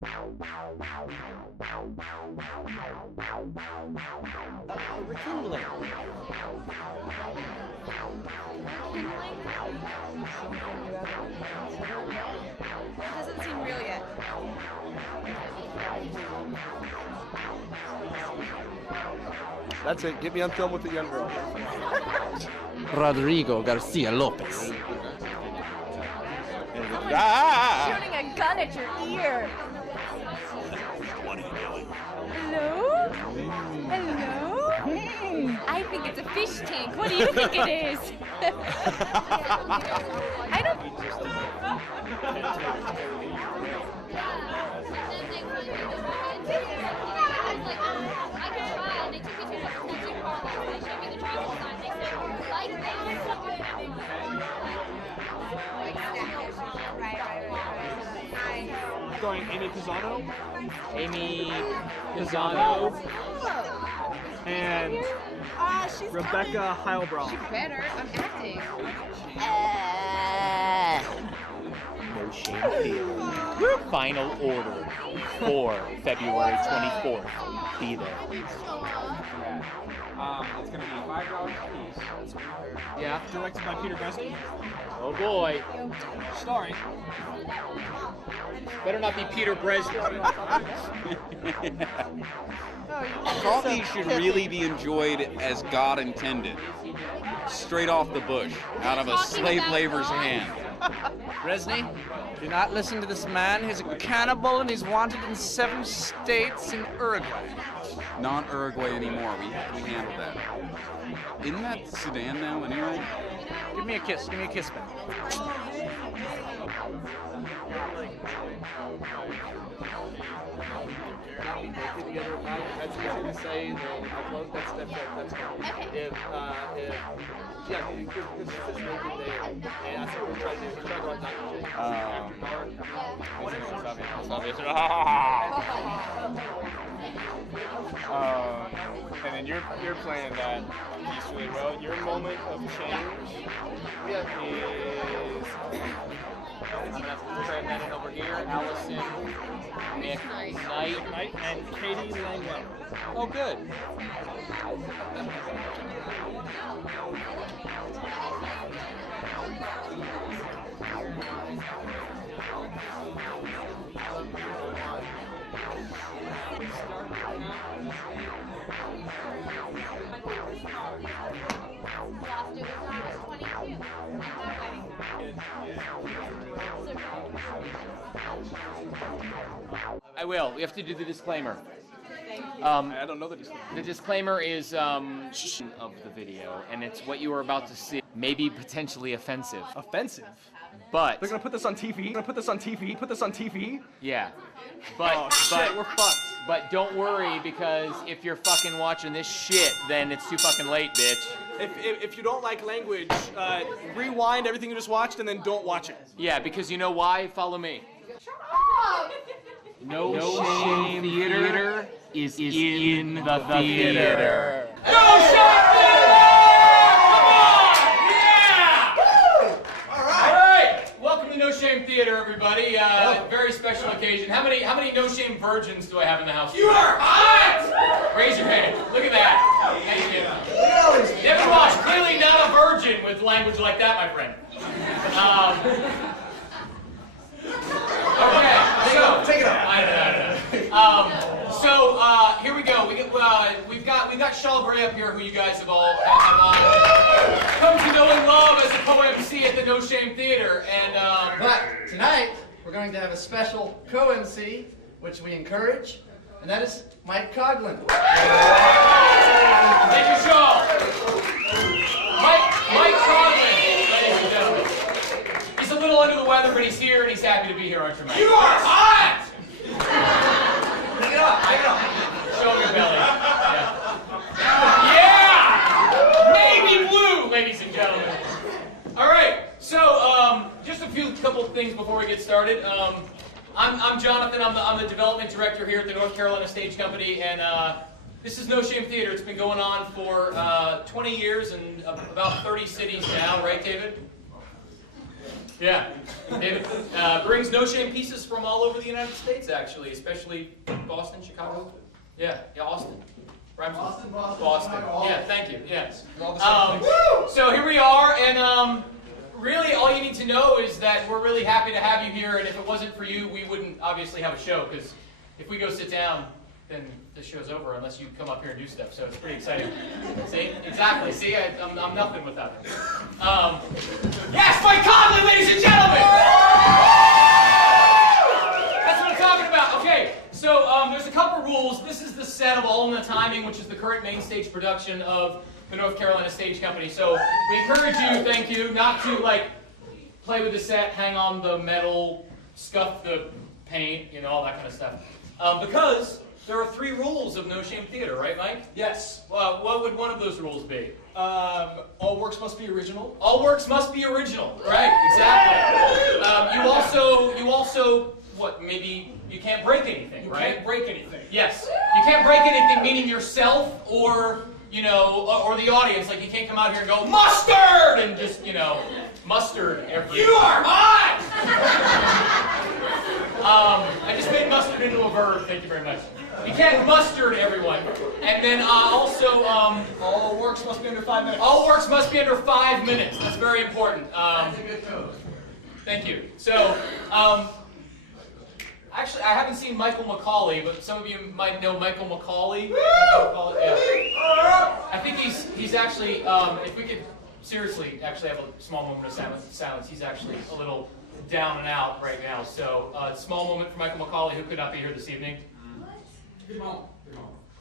Rekindling. It doesn't seem real yet. That's it. Get me on film with the young girl. Rodrigo Garcia Lopez. Shooting a gun at your ear. Hello? Hello? I think it's a fish tank. What do you think it is? I don't. Going Amy Pisano. Amy Pisano. And She's Rebecca Heilbronn. better. I'm acting. No Shame Theater. Final order for February 24th. Be there. It's going to be $5 a piece. Yeah. Directed by Peter Bresky. Oh boy. Starring. Better not be Peter Bresler. Coffee should really be enjoyed as God intended. Straight off the bush, out of a slave laborer's hand. Resney, do not listen to this man. He's a cannibal and he's wanted in 7 states in Uruguay. Not Uruguay anymore. We handled that. Isn't that Sudan now anyway? Give me a kiss. Give me a kiss, Ben. That's easy to say. That's fine. Yeah, because it's just naked there. And that's what we're trying to do. We're trying to like and then you're playing that piece really well. Your moment of change is I'm gonna have to turn that in over here. Allison, Nick Knight, and Katie Langwell. Oh, good. I will. We have to do the disclaimer. I don't know the disclaimer. The disclaimer is of the video, and it's what you are about to see. Maybe potentially offensive. Offensive? But They're gonna put this on TV? They're gonna put this on TV? Put this on TV? yeah. But Oh shit, we're fucked. But don't worry, because if you're fucking watching this shit, then it's too fucking late, bitch. If you don't like language, rewind everything you just watched and then don't watch it. Yeah, because you know why? Follow me. No Shame Theater is in the theater. No Shame Theater! Come on! Yeah! All right. Welcome to No Shame Theater, everybody. Very special occasion. How many No Shame virgins do I have in the house? You are hot! Raise your hand. Look at that. Thank you. Never watched. Clearly not a virgin with language like that, my friend. Okay, so take it up. I don't know. So here we go. We've got Shaw Gray up here, who you guys have all come to know and love as a co-MC at the No Shame Theater, and But tonight we're going to have a special co-MC, which we encourage, and that is Mike Coughlin. Thank you, Shaw. Mike Coughlin, ladies and gentlemen. He's a little under the weather, but he's here and he's happy to be here, aren't you, Mike? You are hot! Bring it up, bring it up. Show him your belly. Yeah! Navy blue, ladies and gentlemen. All right, so just a couple things before we get started. I'm Jonathan. I'm the development director here at the North Carolina Stage Company, and this is No Shame Theater. It's been going on for 20 years in about 30 cities now, right, David? Yeah. David brings no shame pieces from all over the United States, actually, especially Boston, Chicago. Yeah, Austin. Rhymes with Boston. Yeah, thank you. Yes. So here we are, and really all you need to know is that we're really happy to have you here, and if it wasn't for you, we wouldn't obviously have a show, because if we go sit down, then the show's over unless you come up here and do stuff. So it's pretty exciting. See? Exactly. See? I'm nothing without it. Yes, Mike Conley, ladies and gentlemen! That's what I'm talking about. Okay, so there's a couple rules. This is the set of All in the Timing, which is the current main stage production of the North Carolina Stage Company. So we encourage you, thank you, not to play with the set, hang on the metal, scuff the paint, all that kind of stuff. Because there are 3 rules of No Shame Theater, right, Mike? Yes. What would one of those rules be? All works must be original. All works must be original. Right, exactly. You also, maybe you can't break anything, right? You can't break anything. Yes. You can't break anything, meaning yourself or, or the audience. Like, you can't come out here and go, mustard! And just, mustard every... You are hot! I just made mustard into a verb. Thank you very much. You can't mustard everyone. And then also... all works must be under 5 minutes. All works must be under 5 minutes. That's very important. That's a good code. Thank you. So, actually, I haven't seen Michael McCauley, but some of you might know Michael McCauley. Yeah. I think he's actually, if we could seriously actually have a small moment of silence, he's actually a little down and out right now. So, small moment for Michael McCauley, who could not be here this evening. Good moment.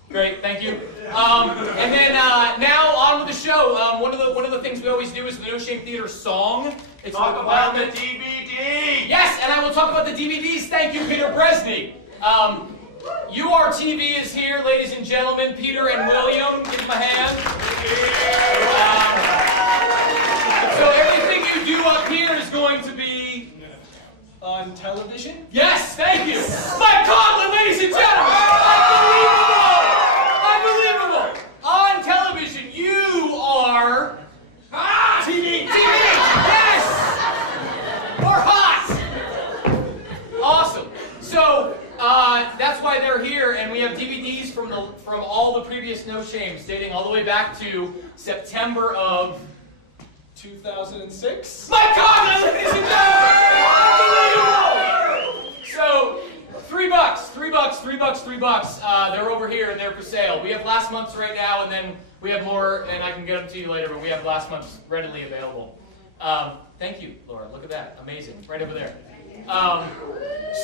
Great, thank you. And then now on with the show. One of the things we always do is the No Shame Theater song. It's Talk about the DVD. Yes, and I will talk about the DVDs. Thank you, Peter Bresney. URTV is here, ladies and gentlemen. Peter and William, give them a hand. So everything you do up here is going to be On television? yes, thank you. Mike Conley, ladies and gentlemen. Unbelievable! On television, you are TV. Yes! Or hot! Awesome. So, that's why they're here, and we have DVDs from all the previous No Shames, dating all the way back to September of 2006? Mike Conley, ladies and gentlemen! Unbelievable! So, $3. They're over here and they're for sale. We have last month's right now, and then we have more, and I can get them to you later, but we have last month's readily available. Thank you, Laura. Look at that. Amazing. Right over there.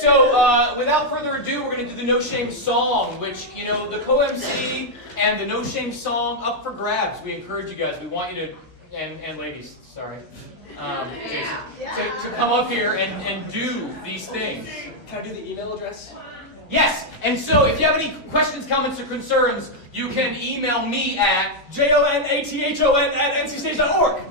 So, without further ado, we're going to do the No Shame song, which, the co-MC and the No Shame song up for grabs. We encourage you guys. We want you to, and ladies, sorry, Jason, to come up here and do these things. Can I do the email address? Yes, and so if you have any questions, comments, or concerns, you can email me at JONATHON@ncstage.org.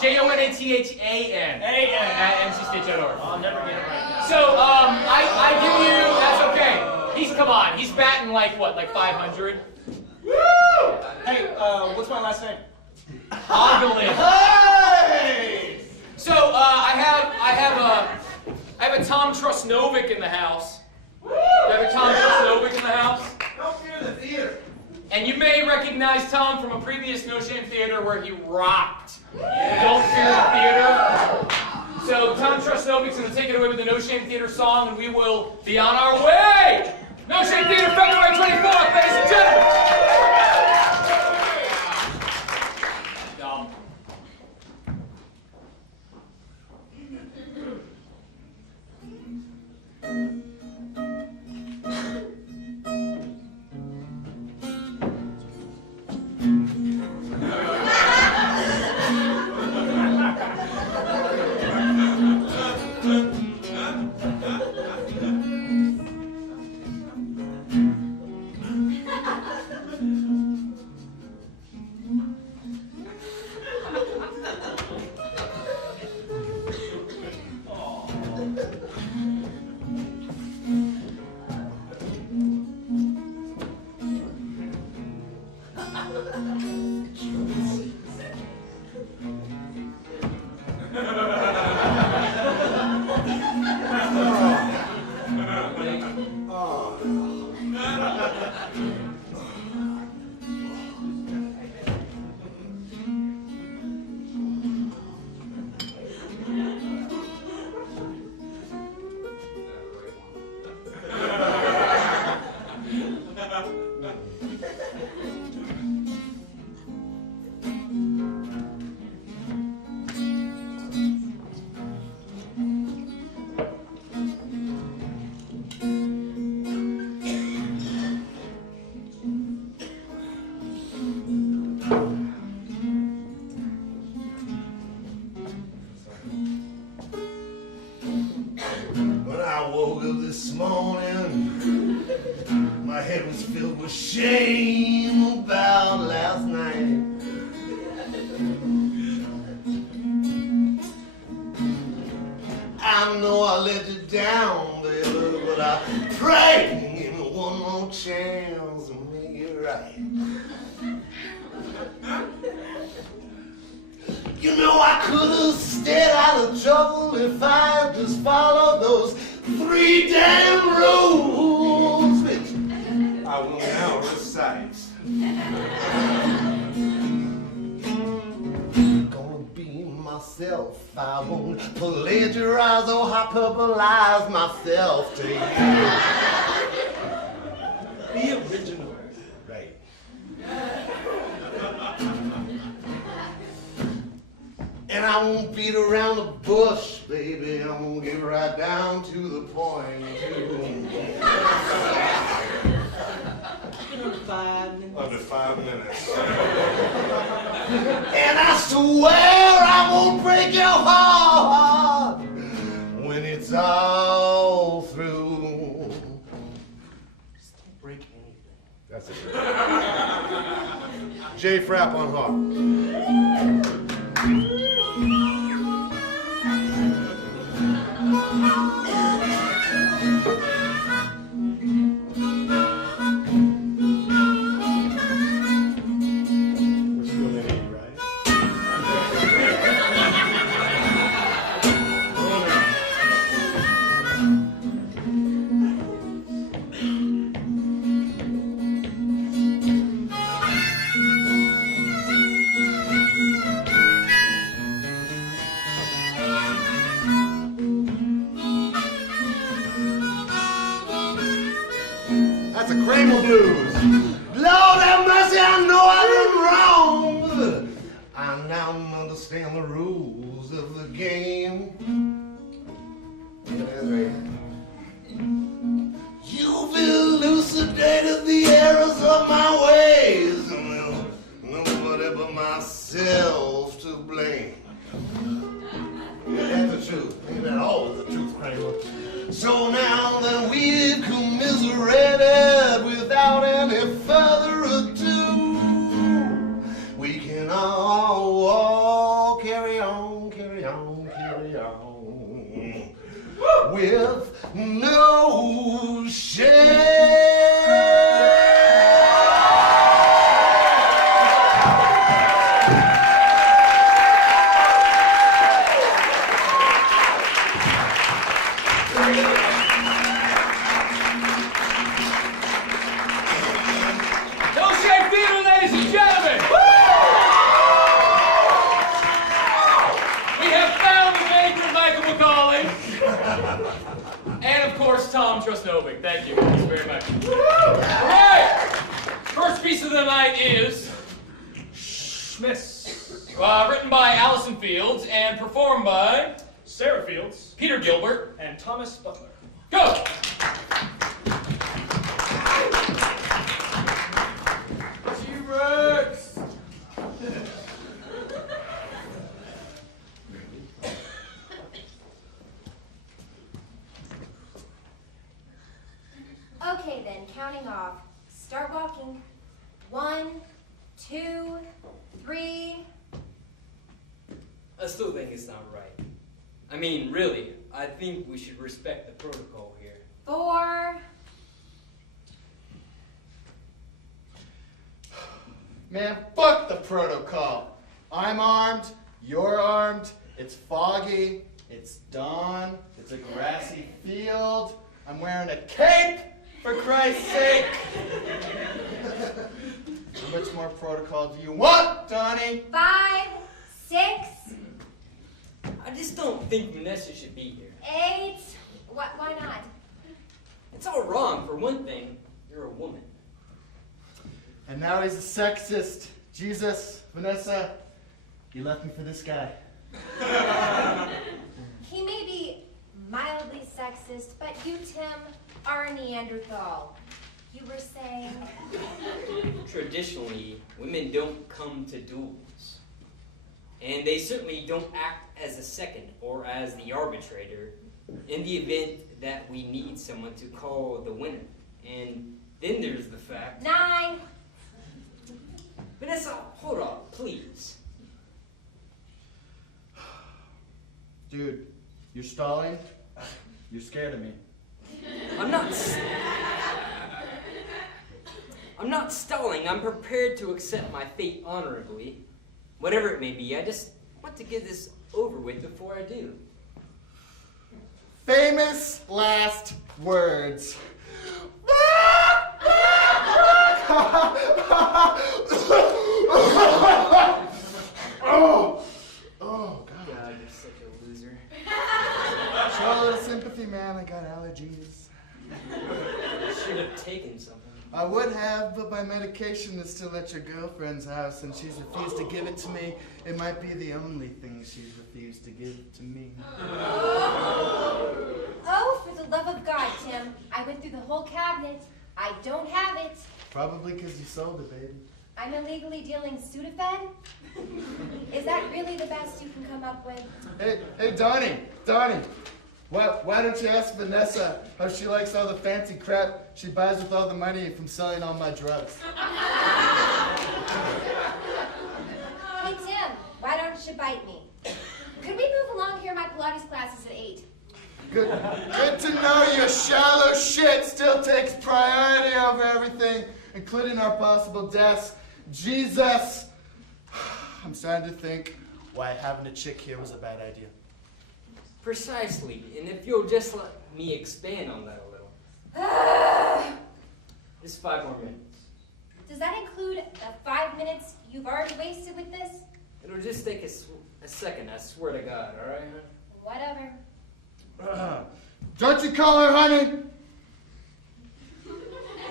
JONATHAN at ncstage.org. I'll never get it right. So, I give you, that's okay. Come on, he's batting like 500? Woo! Hey, what's my last name? Ogling. Hey! So, I have a Tom Trusnovic in the house. I have a Tom Trusnovic in the house. Don't fear the theater. And you may recognize Tom from a previous No Shame Theater where he rocked. Don't Fear the Theater. So Tom Trusnovic's going to take it away with the No Shame Theater song, and we will be on our way. No Shame Theater, February 24th, ladies and gentlemen. this morning. My head was filled with shame about last night. I know I let you down, baby, but I pray you give me one more chance to make it right. You know I could have stayed out of trouble if I had just followed those 3 damn rules, which I will now recite. Gonna be myself. I won't plagiarize or hyperbolize myself to you. Be original. Right. And I won't beat around the bush, baby. I'm gonna get right down to the point. Under 5 minutes. And I swear I won't break your heart when it's all through. Just don't break anything. That's it. J Frapp on harp. That's a Kramer blues. Lord have mercy, I know I've been wrong. I now understand the rules of the game. You've elucidated the errors of my ways. Well, nobody but myself to blame. Yeah, that's the truth. Ain't that always the truth, Kramer? So now that we've commiserated without any further ado, we can all carry on, carry on, carry on with no shame. Tom Trustovik. Thank you. Thank you very much. All right. First piece of the night is Schmiss. Written by Allison Fields and performed by Sarah Fields, Peter Gilbert, and Thomas Butler. Go! T-Rex! Okay then, counting off. Start walking. 1, 2, 3. I still think it's not right. I mean, really, I think we should respect the protocol here. 4. Man, fuck the protocol. I'm armed, you're armed, it's foggy, it's dawn, it's a grassy field, I'm wearing a cape, for Christ's sake. How much more protocol do you want, Donnie? 5, 6. I just don't think Vanessa should be here. 8. Why not? It's all wrong. For one thing, you're a woman. And now he's a sexist. Jesus, Vanessa, you left me for this guy. He may be mildly sexist, but you, Tim, are a Neanderthal. You were saying? Traditionally, women don't come to duels. And they certainly don't act as a second or as the arbitrator. in the event that we need someone to call the winner. And then there's the fact... 9. Vanessa, hold on, please. Dude, you're stalling? You're scared of me. I'm not stalling. I'm prepared to accept my fate honorably. Whatever it may be, I just want to get this over with before I do. Famous last words. Oh, God. God, you're such a loser. Show a little sympathy, man. I got allergies. You should have taken something. I would have, but my medication is still at your girlfriend's house, and she's refused to give it to me. It might be the only thing she's refused to give to me. Oh, for the love of God, Tim. I went through the whole cabinet. I don't have it. Probably because you sold it, baby. I'm illegally dealing Sudafed? Is that really the best you can come up with? Hey, Donnie, why don't you ask Vanessa how she likes all the fancy crap she buys with all the money from selling all my drugs? Hey, Tim, why don't you bite me? Could we move along here? My Pilates class is at 8. Good to know your shallow shit still takes priority over everything, including our possible deaths. Jesus! I'm starting to think why having a chick here was a bad idea. Precisely, and if you'll just let me expand on that a little. Just 5 more minutes. Does that include the 5 minutes you've already wasted with this? It'll just take a second, I swear to God, alright? Whatever. Don't you call her honey?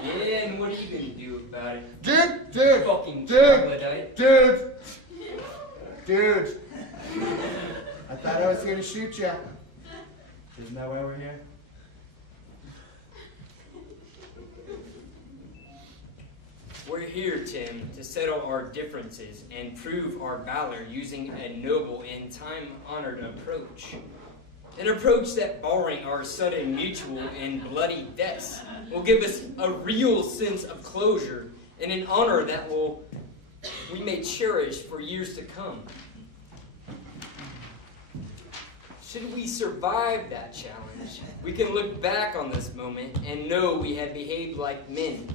Yeah, and what are you gonna do about it? Dude! Fucking troglodyte. Dude! I thought I was here to shoot you. Isn't that why we're here? We're here, Tim, to settle our differences and prove our valor using a noble and time-honored approach. An approach that, barring our sudden mutual and bloody deaths, will give us a real sense of closure and an honor that we may cherish for years to come. Should we survive that challenge, we can look back on this moment and know we had behaved like men,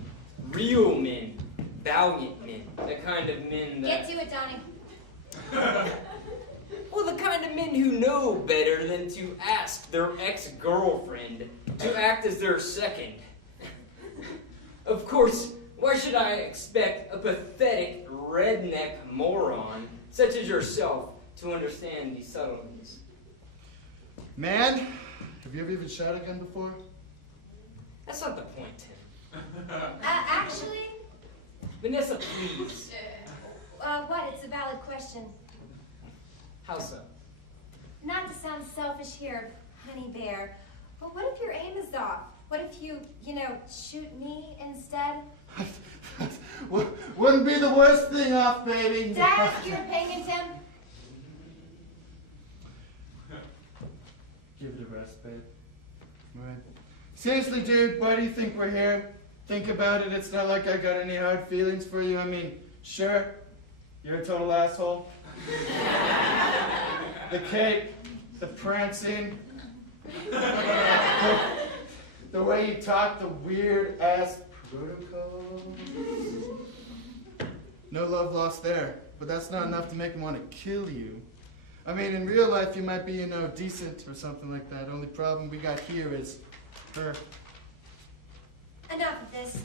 real men, valiant men, the kind of men that... Get to it, Donnie. Well, the kind of men who know better than to ask their ex-girlfriend to act as their second. Of course, why should I expect a pathetic redneck moron such as yourself to understand these subtleties? Man, have you ever even shot a gun before? That's not the point, Tim. Actually, Vanessa, please. what? It's a valid question. How so? Not to sound selfish here, honey bear, but what if your aim is off? What if you shoot me instead? Wouldn't be the worst thing off, baby. Did I ask your opinion, Tim? Give it a rest, babe. Right. Seriously, dude, why do you think we're here? Think about it. It's not like I got any hard feelings for you. I mean, sure, you're a total asshole. The cape, the prancing, the way you talk, the weird-ass protocol. No love lost there, but that's not enough to make me want to kill you. I mean, in real life, you might be, decent or something like that. Only problem we got here is her. Enough of this.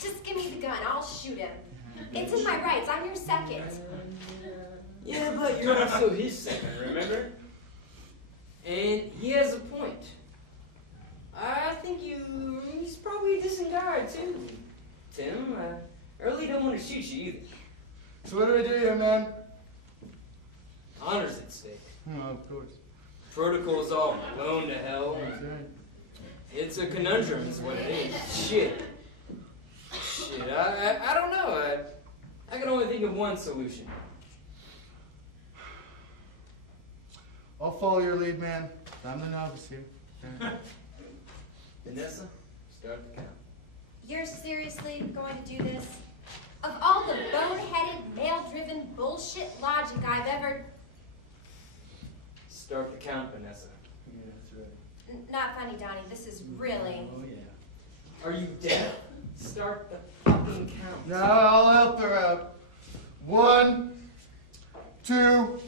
Just give me the gun. I'll shoot him. It's in my rights. I'm your second. Yeah, but you're also his second, remember? And he has a point. I think he's probably a decent guy, too. Tim, I really don't want to shoot you either. So what do we do here, man? Honor's at stake. Oh, of course. Protocol's all blown to hell. That's right. It's a conundrum is what it is. Shit, I don't know. I can only think of one solution. I'll follow your lead, man. I'm the novice here. Vanessa, start the count. You're seriously going to do this? Of all the boneheaded, male-driven bullshit logic I've ever... Start the count, Vanessa. Yeah, that's right. Not funny, Donnie. This is really... Oh, yeah. Are you deaf? Start the fucking count. No, I'll help her out. 1, 2,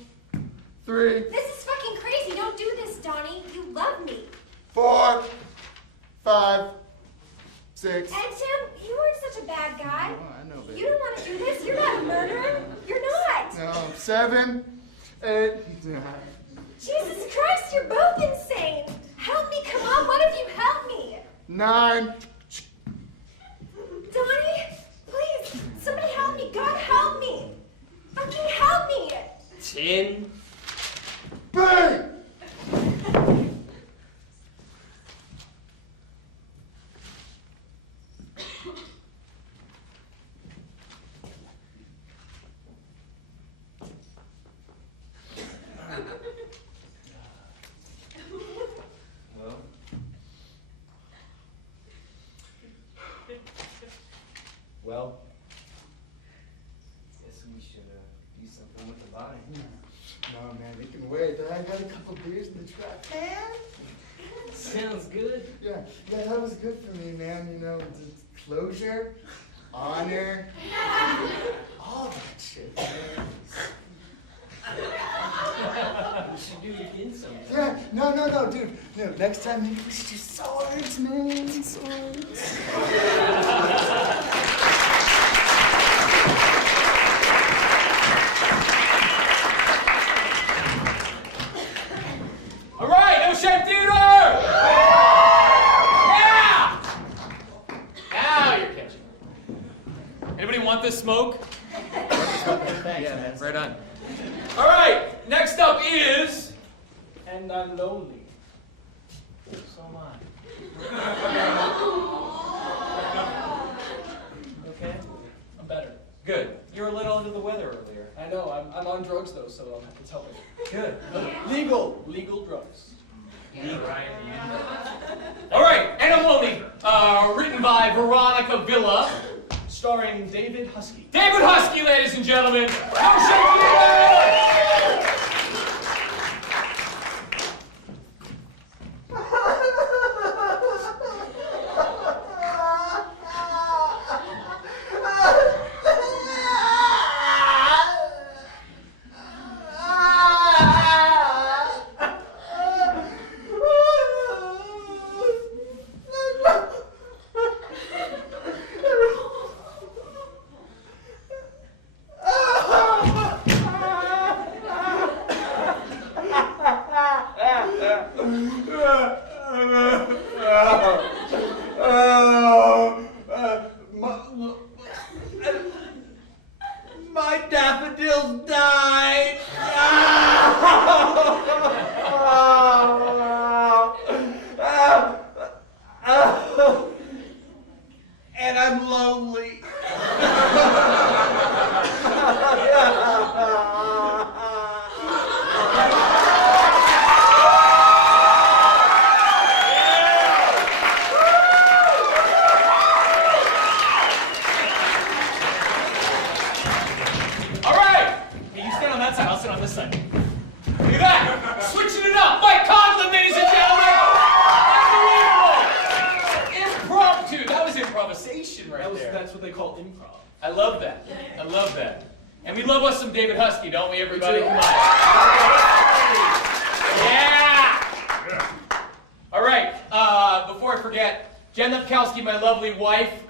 3, This is fucking crazy. Don't do this, Donnie. You love me. 4, 5, 6. And Tim, you weren't such a bad guy. Oh, I know, baby. You don't want to do this. You're not a murderer. You're not. No, 7, 8. Jesus Christ, you're both insane. Help me, come on. One of you help me. 9. Donnie, please, somebody help me. God, help me. Fucking help me. 10. Bang! Well, guess we should do something with the body. No, man, you can wait. I got a couple beers in the truck, man. Sounds good. Yeah, that was good for me, man. You know, the closure, honor, all that shit, man. We should do it again sometime. Yeah, no, dude. No, next time maybe we should do swords, man. Swords. All right, no shame theater! Yeah! Now you're catching. Anybody want this smoke? Thanks, Yeah, man. right on. All right, next up is... And I'm lonely. So am I. Okay? I'm better. Good. You were a little under the weather earlier. I know, I'm on drugs though, so it's helping. Good. Legal drugs. All right, and I'm lonely. Written by Veronica Villa. Starring David Husky. David Husky, ladies and gentlemen. No shame theater! My daffodils died. And I'm lonely. All right. Hey, you stand on that side. I'll sit on this side. Look at that. Switching it up. Mike Conlon, ladies and gentlemen. Unbelievable. Impromptu. That was improvisation right there. That's what they call improv. I love that. I love that. And we love us some David Husky, don't we, everybody? We do. Come on. Yeah. All right. Before I forget, Jen Lepkowski, my lovely wife,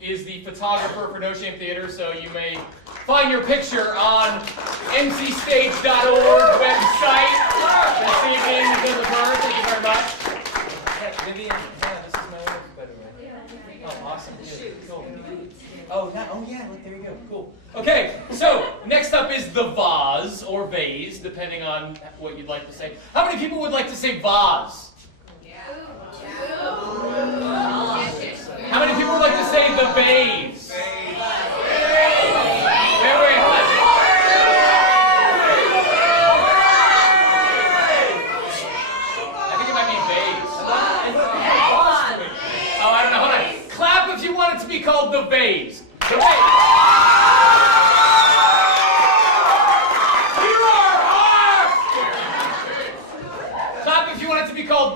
is the photographer for No Shame Theater, so you may find your picture on mcstage.org website this evening because of her. Thank you very much. Yeah, Vivian, yeah, this is my wife, by the way. Oh, awesome. Yeah, cool. Oh, yeah, look, there you go. Cool. Okay, so next up is the vase, or vase, depending on what you'd like to say. How many people would like to say vase? How many people would like to say the vase?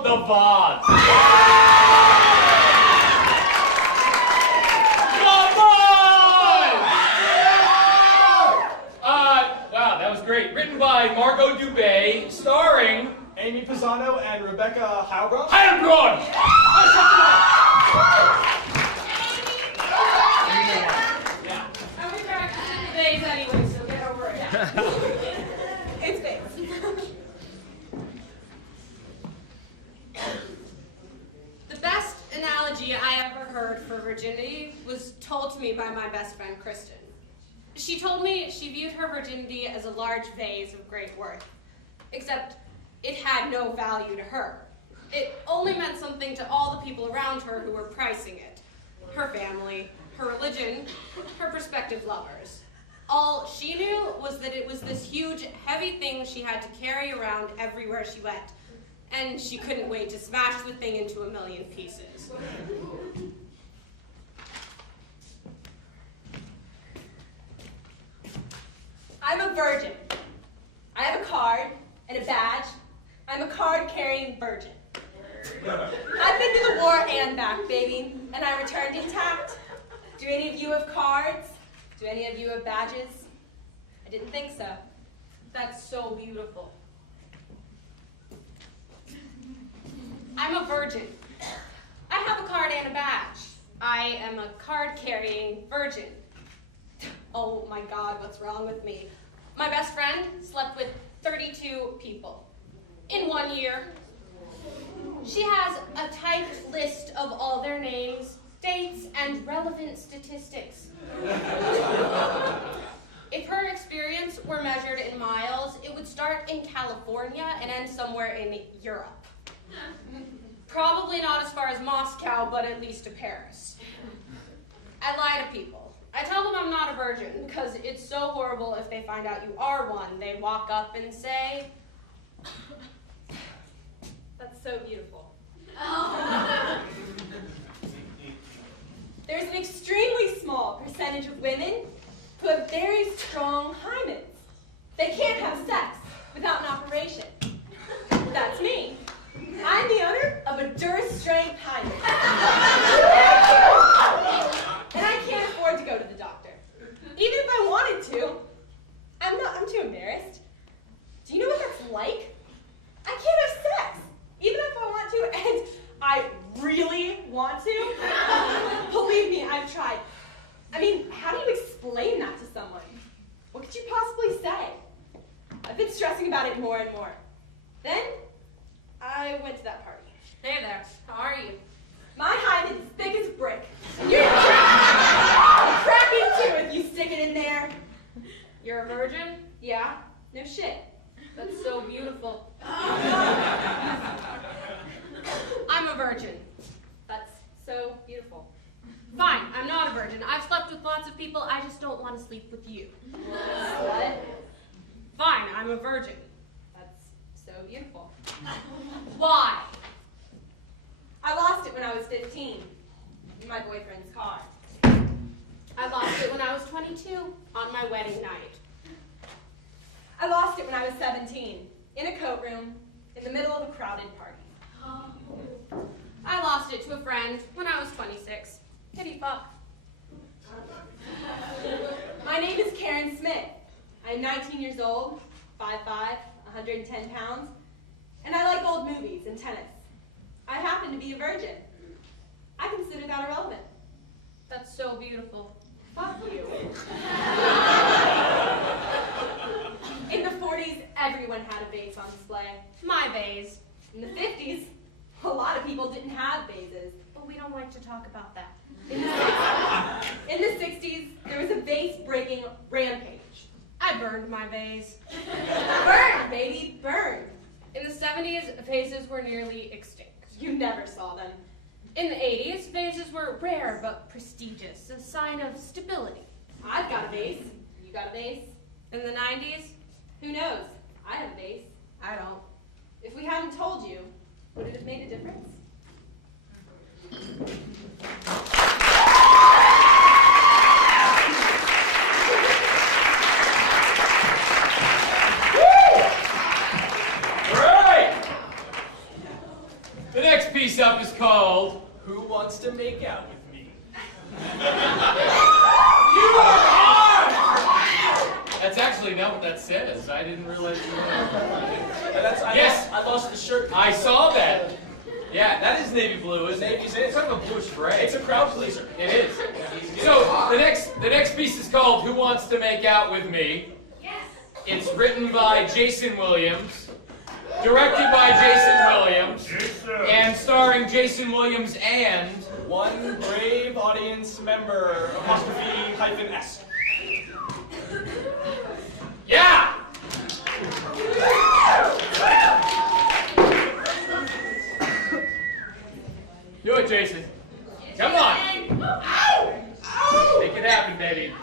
the vase. Come on! Wow, that was great. Written by Margot Dubé, starring Amy Pisano and Rebecca Heilbron. Heilbron! I'll be back in days anyway, so get over it. It's big. The best analogy I ever heard for virginity was told to me by my best friend, Kristen. She told me she viewed her virginity as a large vase of great worth, except it had no value to her. It only meant something to all the people around her who were pricing it. Her family, her religion, her prospective lovers. All she knew was that it was this huge, heavy thing she had to carry around everywhere she went, and she couldn't wait to smash the thing into a million pieces. I'm a virgin. I have a card and a badge. I'm a card-carrying virgin. I've been to the war and back, baby, and I returned intact. Do any of you have cards? Do any of you have badges? I didn't think so. That's so beautiful. I'm a virgin. I have a card and a badge. I am a card-carrying virgin. Oh my God, what's wrong with me? My best friend slept with 32 people in 1 year. She has a typed list of all their names, dates, and relevant statistics. If her experience were measured in miles, it would start in California and end somewhere in Europe. Probably not as far as Moscow, but at least to Paris. I lie to people. I tell them I'm not a virgin because it's so horrible if they find out you are one. They walk up and say, That's so beautiful. There's an extremely small percentage of women who have very strong hymens. They can't have sex without an operation. That's me. I'm the owner of a Durst-strength hymen. And I can't afford to go to the doctor. Even if I wanted to, I'm too embarrassed. Do you know what that's like? I can't have sex, even if I want to, and I really want to. Believe me, I've tried. I mean, how do you explain that to someone? What could you possibly say? I've been stressing about it more and more. Then, I went to that party. hey there, how are you? My hymen is thick as a brick. And you're cracking too if you stick it in there. You're a virgin? Yeah, no shit. That's so beautiful. I'm a virgin. That's so beautiful. Fine, I'm not a virgin. I've slept with lots of people, I just don't want to sleep with you. What? Fine, I'm a virgin. That's so beautiful. Why? I lost it when I was 15 in my boyfriend's car. I lost it when I was 22 on my wedding night. I lost it when I was 17 in a coat room in the middle of a crowded party. I lost it to a friend when I was 26. Pity fuck. My name is Karen Smith. I'm 19 years old, 5'5", 110 pounds, and I like old movies and tennis. I happen to be a virgin. I consider that irrelevant. That's so beautiful. Fuck you. In the 40s, everyone had a vase on display. My vase. In the 50s, a lot of people didn't have vases. But we don't like to talk about that. In the 60s, there was a vase-breaking rampage. I burned my vase. Burned, baby, burned. In the 70s, vases were nearly extinct. You never saw them. In the 80s, vases were rare but prestigious, a sign of stability. I've got a vase. You got a vase? In the 90s, Who knows? I have a vase. I don't. If we hadn't told you, would it have made a difference? wants to make out with me? That's actually not what that says. I didn't realize you were. Yes! I lost the shirt. I saw that. Yeah, that is navy blue, isn't it? Navy's It's kind of a bluish gray. It's a crowd pleaser. It is. So the next piece is called "Who Wants to Make Out with Me?" Yes. It's written by Jason Williams, directed by Jason Williams, and starring Jason Williams and One brave audience member, _S. yeah. Do it, Jason. Come on. Make it happen, baby.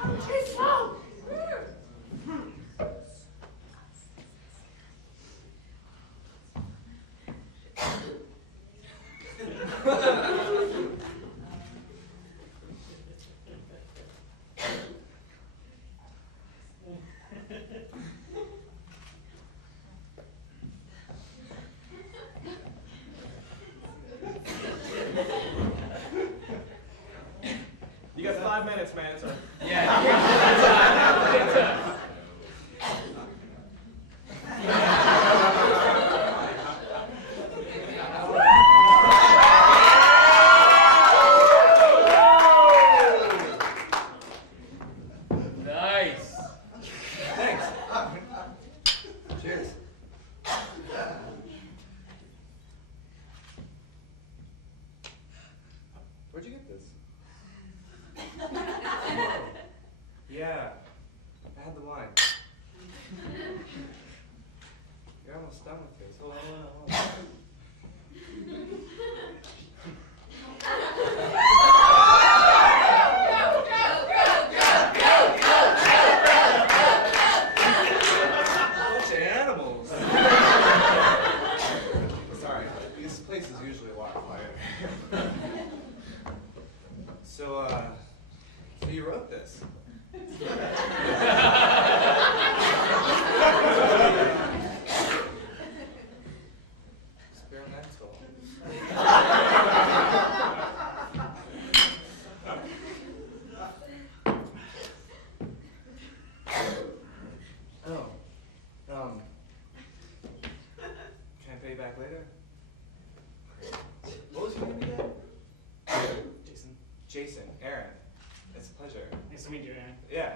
You got 5 minutes, man. So. Yeah. Nice. Thanks. Cheers. Where'd you get this? Yeah, I had the wine. You're almost done with this. Hold on. Bunch of animals. Sorry, this place is usually a lot quieter. So you wrote this? Experimental. Can I pay you back later? What was your name again? Jason. Jason. Aaron. It's a pleasure. Nice to meet you, Aaron. Yeah.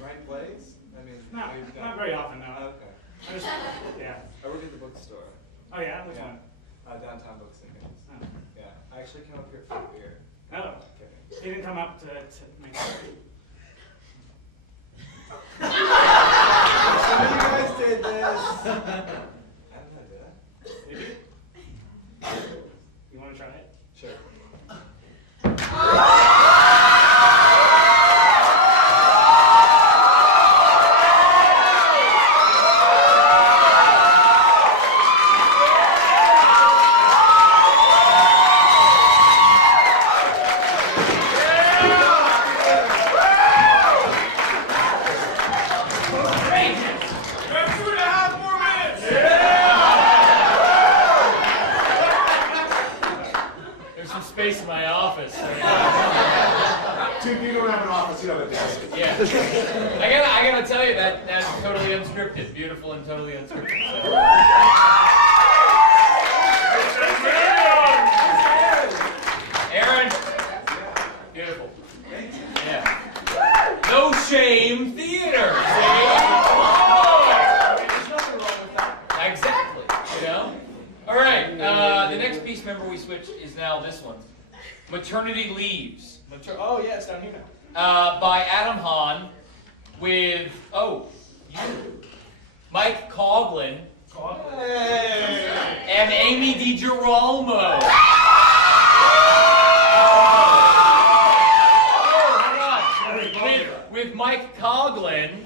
Write plays? I mean, Not, you've not very often, no. Okay. I just, yeah. I work at the bookstore. Oh, yeah? Which Yeah. one? Downtown Bookstores. Oh. Yeah. I actually came up here for a beer. Oh. Kidding. He didn't come up to make sure. Some of you guys did this. I don't know, did I? Maybe? You want to try it? Sure. There's some space in my office. Dude, you don't have an office, you don't have a desk. Yeah. I gotta tell you that's totally unscripted. Beautiful and totally unscripted. So. Aaron. Beautiful. Yeah. No shame theater. See? There's nothing wrong with that. Exactly. You know? All right. The next piece, remember, we switched is now this one. Maternity Leaves. Oh, yeah, it's down here now. By Adam Hahn with, Mike Coughlin and Amy DiGirolamo. With Mike Coughlin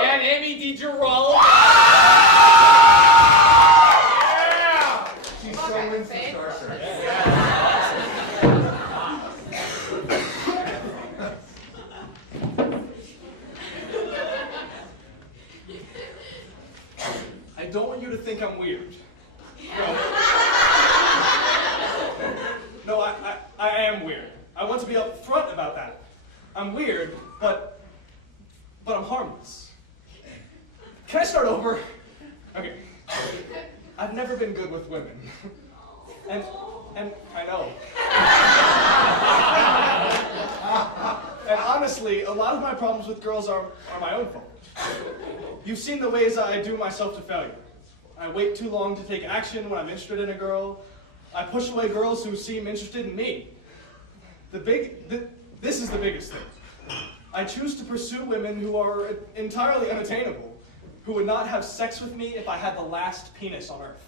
and Amy DiGirolamo. She's so Winston Starker. think I'm weird. No, I am weird. I want to be upfront about that. I'm weird, but I'm harmless. Can I start over? Okay. I've never been good with women. And I know. And honestly, a lot of my problems with girls are my own fault. You've seen the ways I do myself to failure. I wait too long to take action when I'm interested in a girl. I push away girls who seem interested in me. This is the biggest thing. I choose to pursue women who are entirely unattainable, who would not have sex with me if I had the last penis on earth.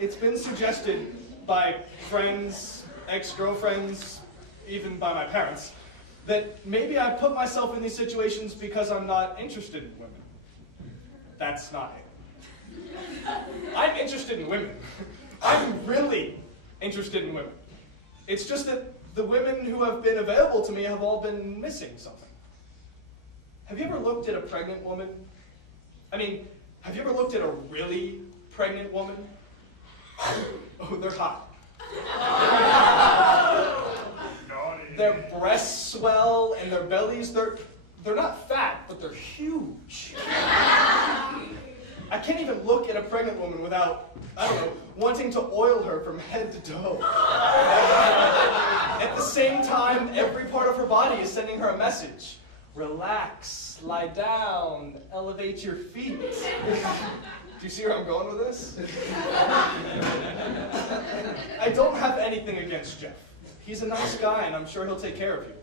It's been suggested by friends, ex-girlfriends, even by my parents, that maybe I put myself in these situations because I'm not interested in women. That's not it. I'm interested in women. I'm really interested in women. It's just that the women who have been available to me have all been missing something. Have you ever looked at a pregnant woman? I mean, have you ever looked at a really pregnant woman? Oh, they're hot. Their breasts swell and their bellies, they're not fat, but they're huge. I can't even look at a pregnant woman without, I don't know, wanting to oil her from head to toe. At the same time, every part of her body is sending her a message. Relax, lie down, elevate your feet. Do you see where I'm going with this? I don't have anything against Jeff. He's a nice guy, and I'm sure he'll take care of you.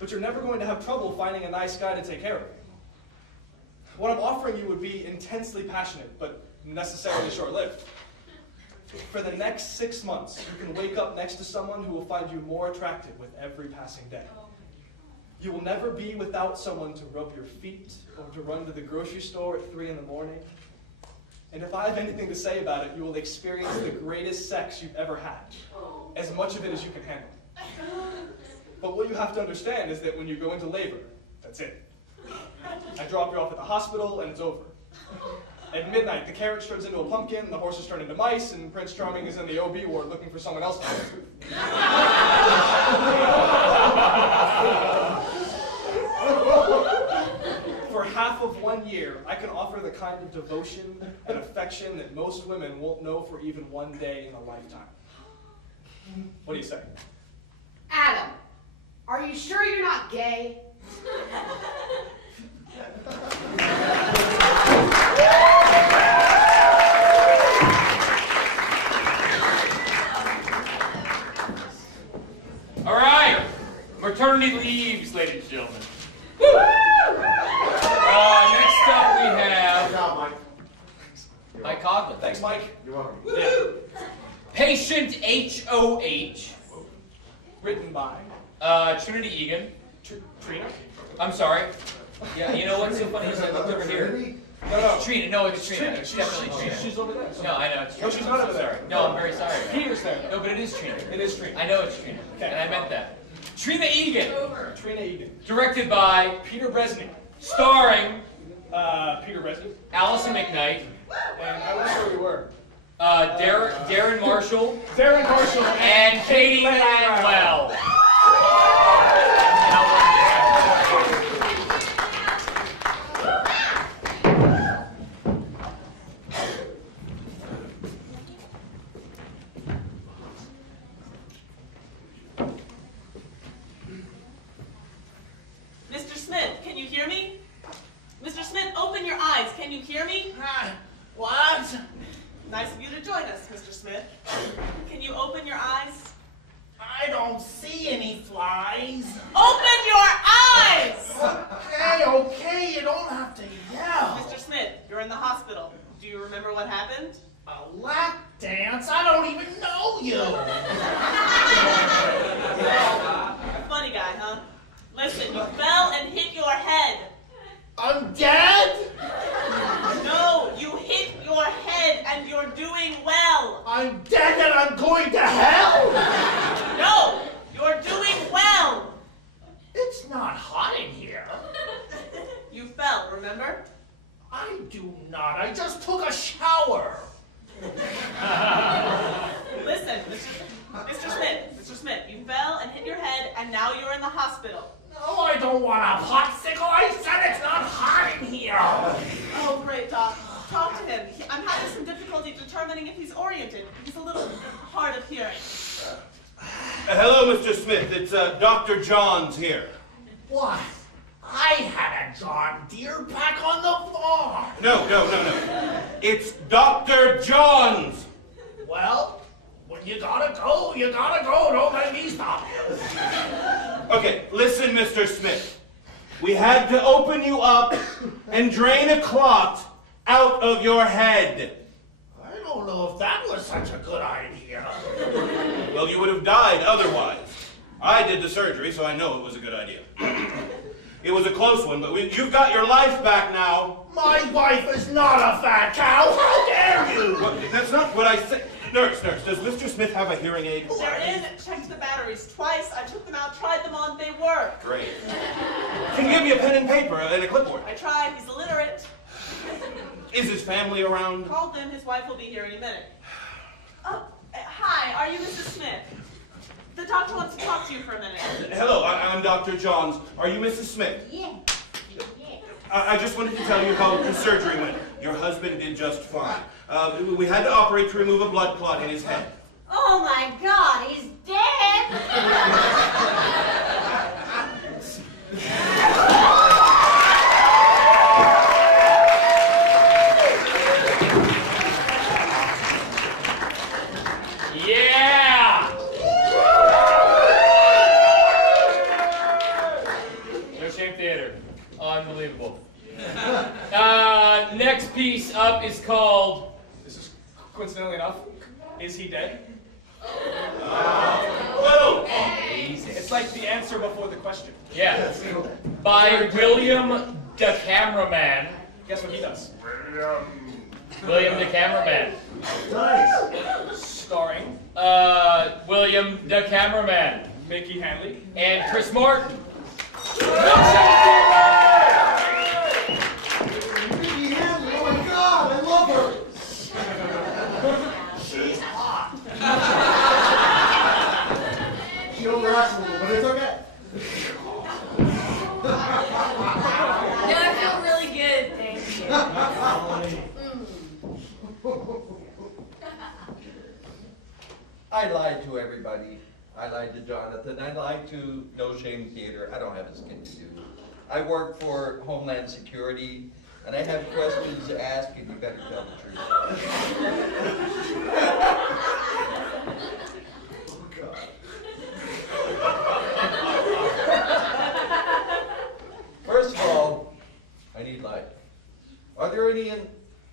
But you're never going to have trouble finding a nice guy to take care of you. What I'm offering you would be intensely passionate, but necessarily short-lived. For the next 6 months, you can wake up next to someone who will find you more attractive with every passing day. You will never be without someone to rub your feet or to run to the grocery store at 3 in the morning. And if I have anything to say about it, you will experience the greatest sex you've ever had. As much of it as you can handle. But what you have to understand is that when you go into labor, that's it. I drop you off at the hospital and it's over. At midnight, the carriage turns into a pumpkin, the horses turn into mice, and Prince Charming is in the OB ward looking for someone else to go to. For half of 1 year, I can offer the kind of devotion and affection that most women won't know for even 1 day in a lifetime. What do you say? Adam, are you sure you're not gay? All right, maternity leaves, ladies and gentlemen. Next up we have Mike Coughlin. Thanks, Mike. You're welcome. Yeah. Patient HOH. Written by Trinity Egan. Trina. I'm sorry. Yeah, you know what's so funny is I looked over here. No. Trina. No, it's Trina. It's She's definitely Trina. She's over there. No, I know it's Trina. No, she's not over there. Sorry. No, I'm very sorry. Peter's there. No, but it is Trina. It is Trina. I know it's Trina. Okay. And I meant that. Trina Egan. Trina Egan. Directed by Peter Bresnik. Starring Peter Bresnik. Allison McKnight. And I wasn't sure we were. Darren Marshall. Darren Marshall. And Katie Langwell. Mr. Smith, can you hear me? Mr. Smith, open your eyes. Can you hear me? What? Nice of you to join us, Mr. Smith. Can you open your eyes? I don't see any flies. Open your eyes! Okay, you don't have to yell. Mr. Smith, you're in the hospital. Do you remember what happened? A lap dance? I don't even know you. Funny guy, huh? Listen, you fell and hit your head. I'm dead? No, you hit your head and you're doing well. I'm dead and I'm going to hell? No, you're doing well. It's not hot in here. You fell remember? I do not. I just took a shower. Listen, Mr. Smith, you fell and hit your head, and now you're in the hospital. No, I don't want a popsicle. I said it's not hot in here. Oh, great, Doc. Talk to him. I'm having some difficulty determining if he's oriented. He's a little hard of hearing. Hello, Mr. Smith. It's Dr. Johns here. What? I had a John Deere back on the farm. No. It's Dr. Johns. Well, when you gotta go, you gotta go. Don't let me stop you. Okay, listen, Mr. Smith. We had to open you up and drain a clot out of your head. I don't know if that was such a good idea. Well, you would have died otherwise. I did the surgery, so I know it was a good idea. It was a close one, but you've got your life back now. My wife is not a fat cow. How dare you? Well, that's not what I said. Nurse, does Mr. Smith have a hearing aid? They're in. Checked the batteries twice. I took them out, tried them on. They work. Great. Can you give me a pen and paper and a clipboard? I tried. He's illiterate. Is his family around? Called them. His wife will be here any minute. Oh, hi. Are you Mrs. Smith? The doctor wants to talk to you for a minute. Hello, I'm Dr. Johns. Are you Mrs. Smith? Yeah. I just wanted to tell you how the surgery went. Your husband did just fine. We had to operate to remove a blood clot in his head. Oh my God, he's dead! Yeah! No Shame Theater. Unbelievable. Next piece up is called... This is, coincidentally enough, Is He Dead? Whoa! It's like the answer before the question. Yeah. By William the Cameraman. Guess what he does? William the Cameraman. Nice. Starring William the Cameraman. Mickey Hanley. And Chris Martin. Mickey Hanley, oh my God, I love her. She's hot. She overacts a little, but it's okay. No, I feel really good, thank you. I lied to everybody. I lied to Jonathan. I lied to No Shame Theater. I don't have a skin to do. I work for Homeland Security, and I have questions to ask, and you better tell the truth. First of all, I need light. Are there any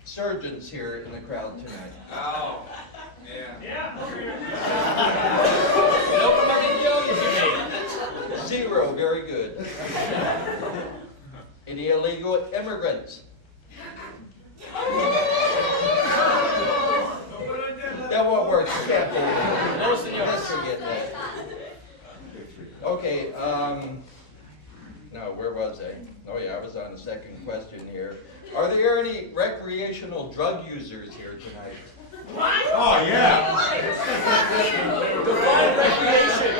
insurgents here in the crowd tonight? Oh, yeah. Zero, very good. Any illegal immigrants? That won't work. You can't hold it. Let's forget that. Okay, no, where was I? Oh yeah, I was on the second question here. Are there any recreational drug users here tonight? Oh, yeah. Define recreation.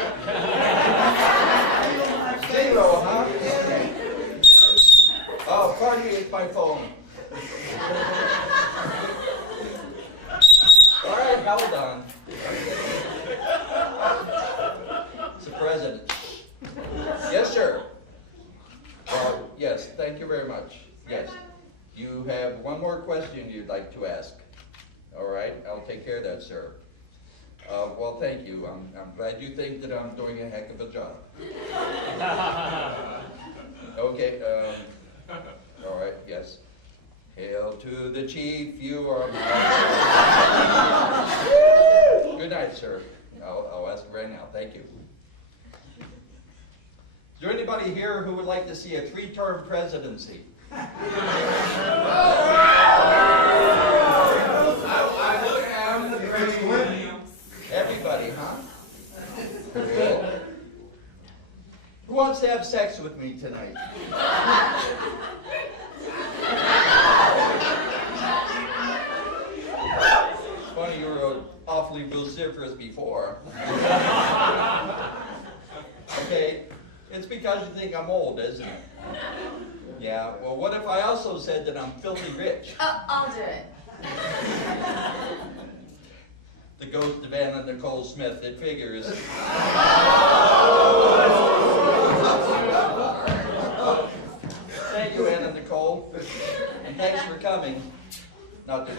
Zero, huh? Oh, pardon me, it's my phone. All right, hold on. It's the president. Yes, sir. Yes, thank you very much. Yes. You have one more question you'd like to ask. All right, I'll take care of that, sir. Well, thank you. I'm glad you think that I'm doing a heck of a job. Okay, all right, yes. Hail to the chief, you are my... Good night, sir. I'll ask right now. Thank you. Is there anybody here who would like to see a 3-term presidency? Everybody, huh? Cool. Who wants to have sex with me tonight? awfully vociferous before. Okay, it's because you think I'm old, isn't it? Yeah, well, what if I also said that I'm filthy rich? I'll do it. The ghost of Anna Nicole Smith, it figures. Thank you, Anna Nicole. And thanks for coming. Not that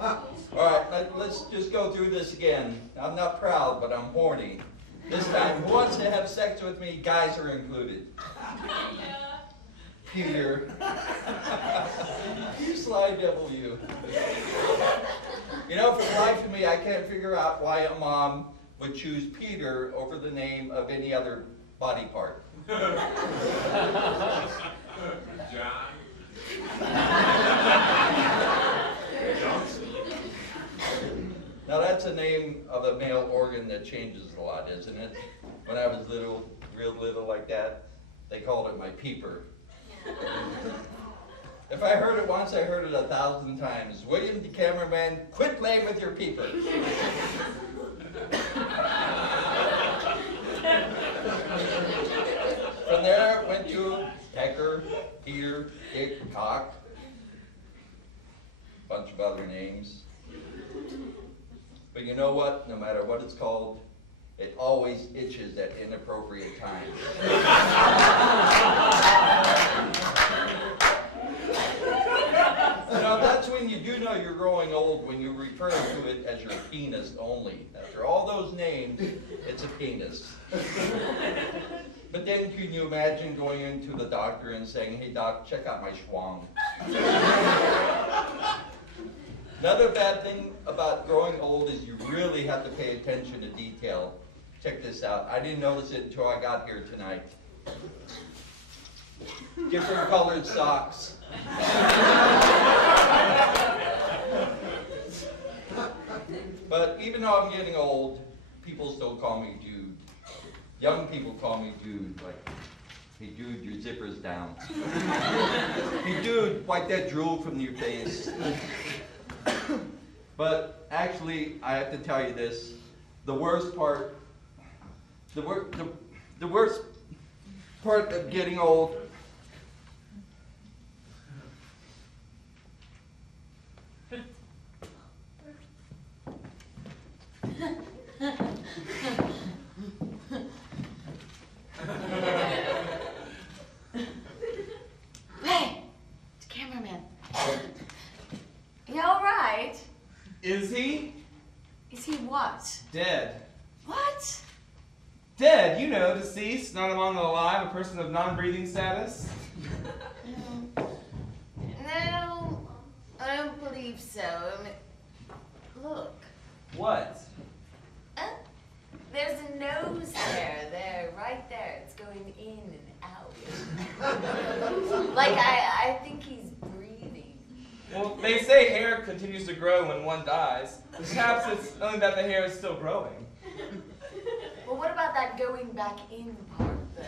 All right, let's just go through this again. I'm not proud, but I'm horny. This time, who wants to have sex with me? Guys are included. Peter. You sly devil, you. You know, for the life of me, I can't figure out why a mom would choose Peter over the name of any other body part. John. Now that's a name of a male organ that changes a lot, isn't it? When I was little, real little like that, they called it my peeper. If I heard it once, I heard it 1,000 times. William the cameraman, quit playing with your peeper. From there, it went to Pecker, Peter, Dick, Cock, a bunch of other names. But you know what? No matter what it's called, it always itches at inappropriate times. You know, that's when you do know you're growing old, when you refer to it as your penis only. After all those names, it's a penis. But then can you imagine going into the doctor and saying, hey doc, check out my schwang. Another bad thing about growing old is you really have to pay attention to detail. Check this out. I didn't notice it until I got here tonight. Different colored socks. But even though I'm getting old, people still call me dude. Young people call me dude, like, hey dude, your zipper's down. Hey dude, wipe that drool from your face. But actually, I have to tell you this, the worst part of getting old Hey, it's cameraman. You all right? Is he? Is he what? Dead. What? Dead, you know, deceased, not among the alive, a person of non-breathing status. No, I don't believe so. I mean, look. What? There's a nose there, right there. It's going in and out. Like, I think he's breathing. Well, they say hair continues to grow when one dies. Perhaps it's only that the hair is still growing. Well, what about that going back in part, though?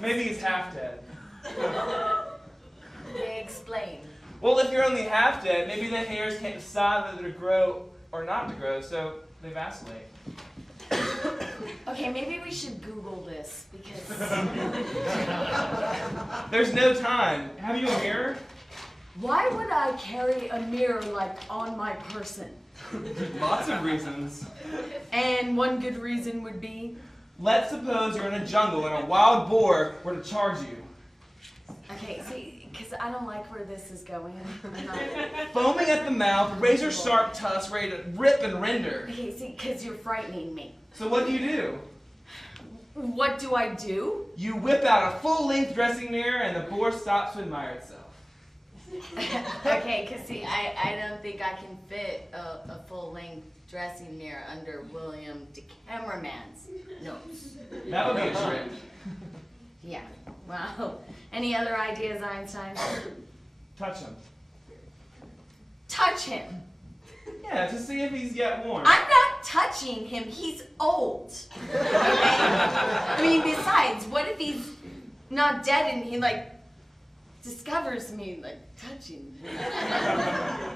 Maybe he's half dead. Okay, explain. Well, if you're only half dead, maybe the hairs can't decide whether to grow or not to grow, so they vacillate. Okay, maybe we should Google this, because... There's no time. Have you a mirror? Why would I carry a mirror, like, on my person? Lots of reasons. And one good reason would be? Let's suppose you're in a jungle and a wild boar were to charge you. Okay, see, because I don't like where this is going. Foaming at the mouth, razor-sharp tusks ready to rip and render. Okay, see, because you're frightening me. So what do? What do I do? You whip out a full-length dressing mirror and the boar stops to admire itself. Okay, because see, I don't think I can fit a full-length dressing mirror under William the cameraman's nose. That would be a trick. Yeah, well, any other ideas, Einstein? Touch him. Touch him? Yeah, to see if he's yet warm. I'm not touching him, he's old. I mean, besides, what if he's not dead and he, like, discovers me, like, touching me.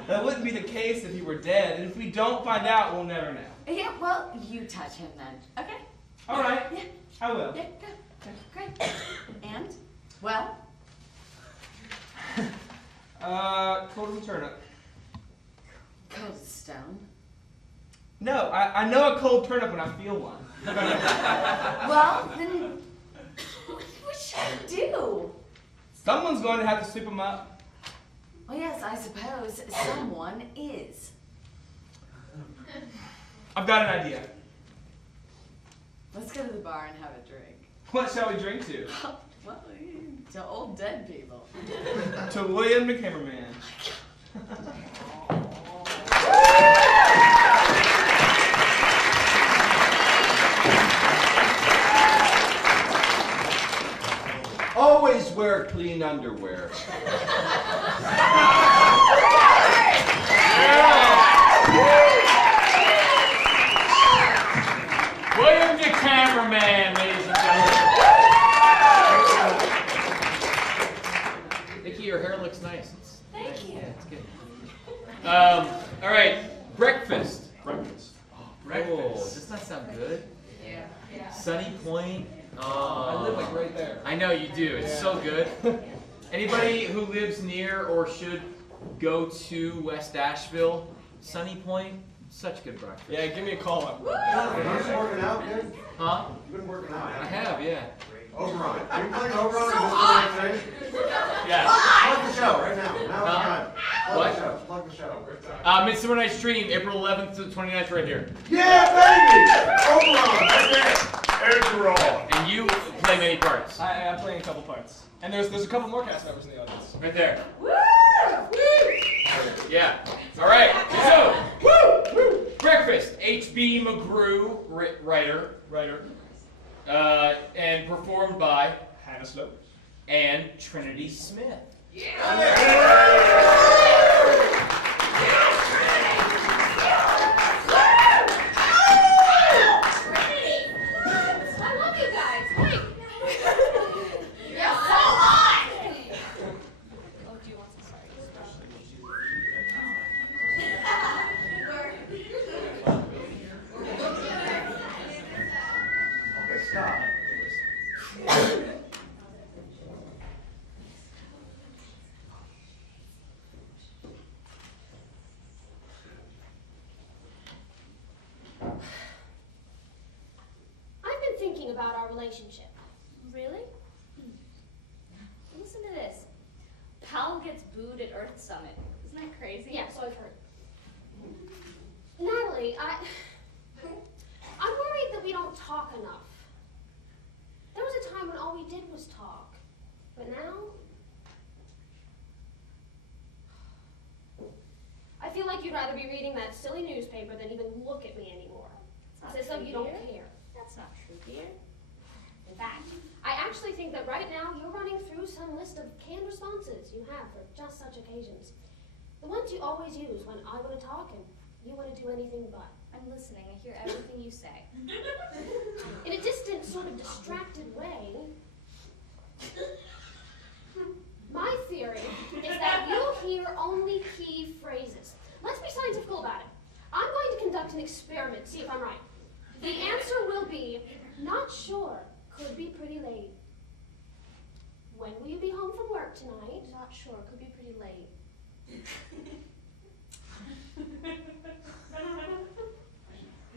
That wouldn't be the case if he were dead, and if we don't find out, we'll never know. Yeah, well, you touch him then. Okay? All right. Yeah. I will. Yeah, good. Great. And? Well? Cold as a turnip. Cold as stone. No, I know a cold turnip when I feel one. Well, then, what should I do? Someone's going to have to sweep them up. Well, yes, I suppose someone is. I've got an idea. Let's go to the bar and have a drink. What shall we drink to? Well, to old dead people. To William the cameraman. Always wear clean underwear. William the cameraman, ladies and gentlemen. Nikki, your hair looks nice. Thank you. Yeah, it's good. All right, breakfast. Breakfast. Oh, doesn't that sound good? Yeah. Sunny Point. Oh, I live like right there. I know you do. It's so good. Anybody who lives near or should go to West Asheville, Sunny Point, such good breakfast. Yeah, give me a call up. You been working out, kid? Huh? You been working out? I have, yeah. Oberon. Are you playing Oberon? So thing? Yeah. Plug the show right now. Now's the time. Plug What? the show. Plug the show. Midsummer Night's Dream, April 11th to the 29th, right here. Yeah, baby! Oberon, right there. There's the roll. And you play many parts. I'm playing a couple parts. And there's a couple more cast members in the audience. Right there. Woo! Yeah. All right. So, breakfast. H.B. McGrew, writer, and performed by Hannah Slope and Trinity Smith. I love you guys. Wait. You're so hot! Oh, do you want some? Sorry. Okay, stop. I've been thinking about our relationship. Really? Listen to this. Powell gets booed at Earth Summit. Isn't that crazy? Yeah, so I've heard. Natalie, I'm worried that we don't talk enough. There was a time when all we did was talk. But now, I feel like you'd rather be reading that silly newspaper than even look at me anymore. That's It's as not though true, you don't dear. care. That's not true, dear. In fact, I actually think that right now you're running through some list of canned responses you have for just such occasions. The ones you always use when I want to talk and you want to do anything but. I'm listening. I hear everything you say. In a distant, sort of distracted way, my theory is that you hear only key phrases. Let's be scientific about it. I'm going to conduct an experiment, see if I'm right. The answer will be, not sure, could be pretty late. When will you be home from work tonight? Not sure. Could be pretty late.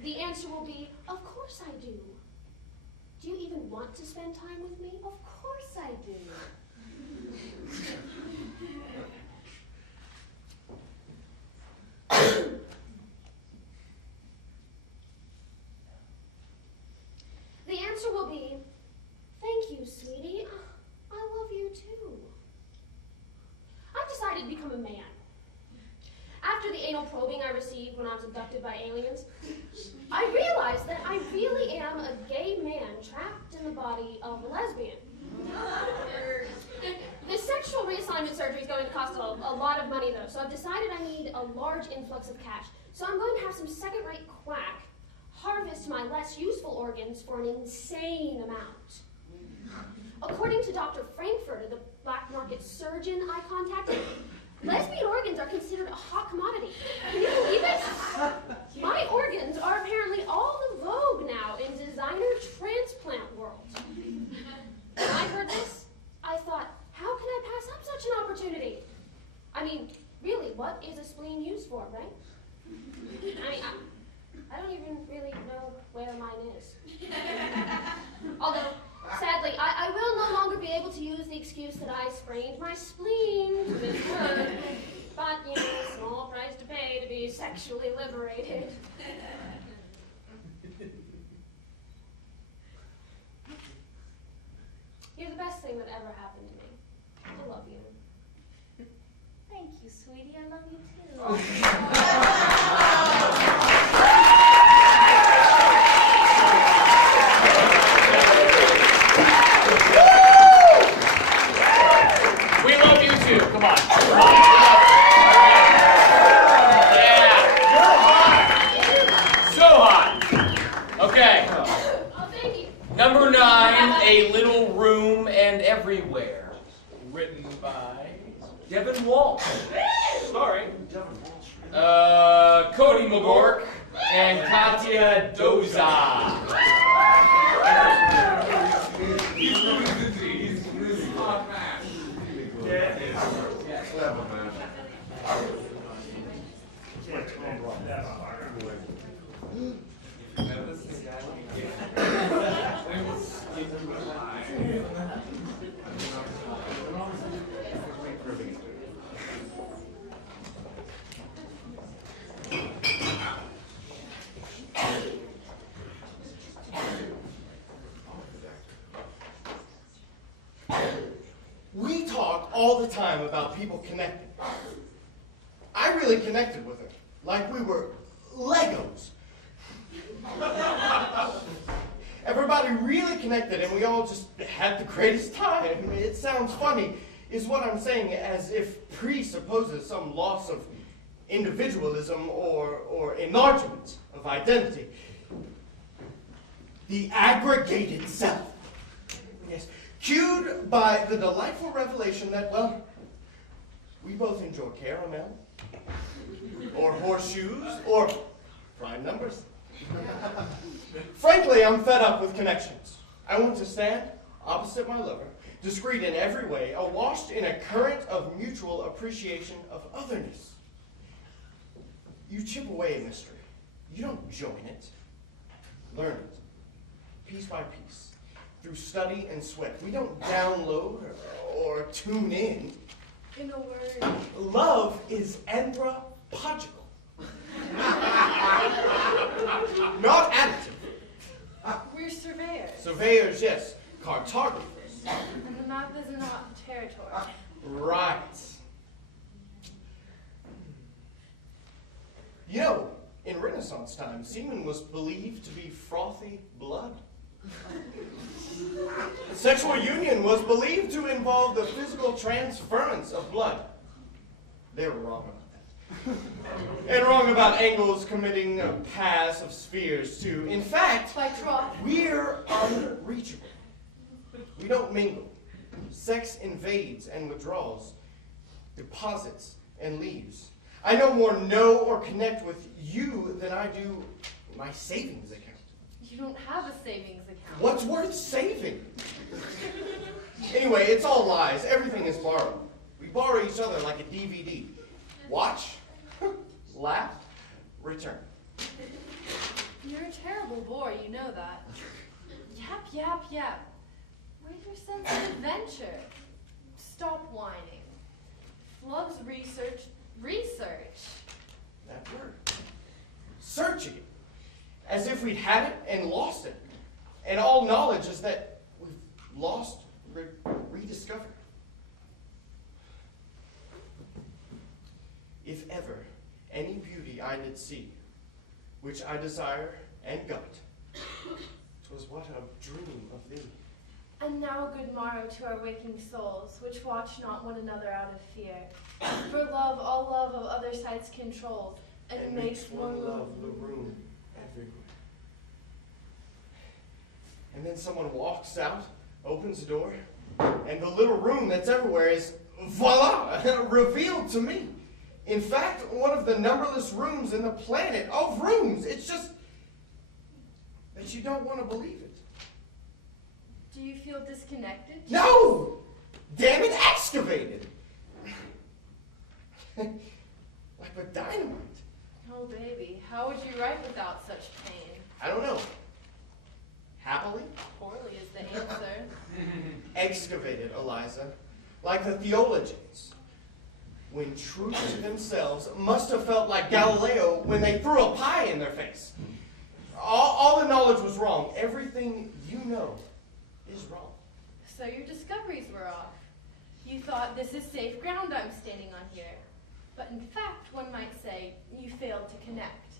The answer will be, of course I do. Do you even want to spend time with me? Of course I do. The answer will be, thank you, sweetie. I love you too. I've decided to become a man. After the anal probing I received when I was abducted by aliens, I realized that I really am a gay man trapped in the body of a lesbian. The sexual reassignment surgery is going to cost a lot of money, though, so I've decided I need a large influx of cash. So I'm going to have some second-rate quack harvest my less useful organs for an insane amount. According to Dr. Frankfurter, the black market surgeon I contacted. Lesbian organs are considered a hot commodity. Can you believe it? My organs are apparently all the vogue now in designer transplant world. When I heard this, I thought, how can I pass up such an opportunity? I mean, really, what is a spleen used for, right? I mean, I don't even really know where mine is. Although, sadly, I will no longer be able to use the excuse that I sprained my spleen with her. But, you know, small price to pay to be sexually liberated. You're the best thing that ever happened to me. I love you. Thank you, sweetie. I love you too. We love you too. Come on. Come on. Yeah. So hot. Okay. Oh, thank you. Number 9, A Little Room and Everywhere. Written by Devin Walsh. Sorry. Cody McGork and Katya Doza. We talk all the time about people connecting. I really connected with her, like we were Legos. Everybody really connected, and we all just had the greatest time. It sounds funny, is what I'm saying, as if presupposes some loss of individualism or enlargement of identity. The aggregated self. Yes, cued by the delightful revelation that, well, we both enjoy caramel, or horseshoes, or prime numbers. Frankly, I'm fed up with connections. I want to stand opposite my lover, discreet in every way, awash in a current of mutual appreciation of otherness. You chip away at mystery. You don't join it. Learn it, piece by piece, through study and sweat. We don't download or tune in. In a word, love is anthropological. Not additive. we're surveyors. Surveyors, yes. Cartographers. And the map is not territory. Right. You know, in Renaissance time, semen was believed to be frothy blood. Sexual union was believed to involve the physical transference of blood. They were wrong about that. And wrong about angles committing a pass of spheres, too. In fact, we're unreachable. We don't mingle. Sex invades and withdraws, deposits and leaves. I no more know or connect with you than I do my savings account. You don't have a savings account. What's worth saving? Anyway, it's all lies. Everything is borrowed. We borrow each other like a DVD. Watch, laugh, return. You're a terrible boy, you know that. Yap, yap, yap. Where's your sense of adventure? Stop whining. Loves research. That word. Searching it. As if we'd had it and lost it. And all knowledge is that we've lost, rediscovered. If ever any beauty I did see, which I desire and got, 'twas what a dream of thee. And now good morrow to our waking souls, which watch not one another out of fear. For love, all love of other sides controls, and makes one love the room everywhere. And then someone walks out, opens the door, And the little room that's everywhere is, voila, revealed to me. In fact, one of the numberless rooms in the planet of rooms. It's just that you don't want to believe it. Do you feel disconnected? No! Damn it, excavated! Like with dynamite. Oh, baby, how would you write without such pain? I don't know. Happily? Poorly is the answer. Excavated, Eliza. Like the theologians. When true to themselves must have felt like Galileo when they threw a pie in their face. All the knowledge was wrong. Everything you know is wrong. So your discoveries were off. You thought this is safe ground I'm standing on here. But in fact, one might say, you failed to connect.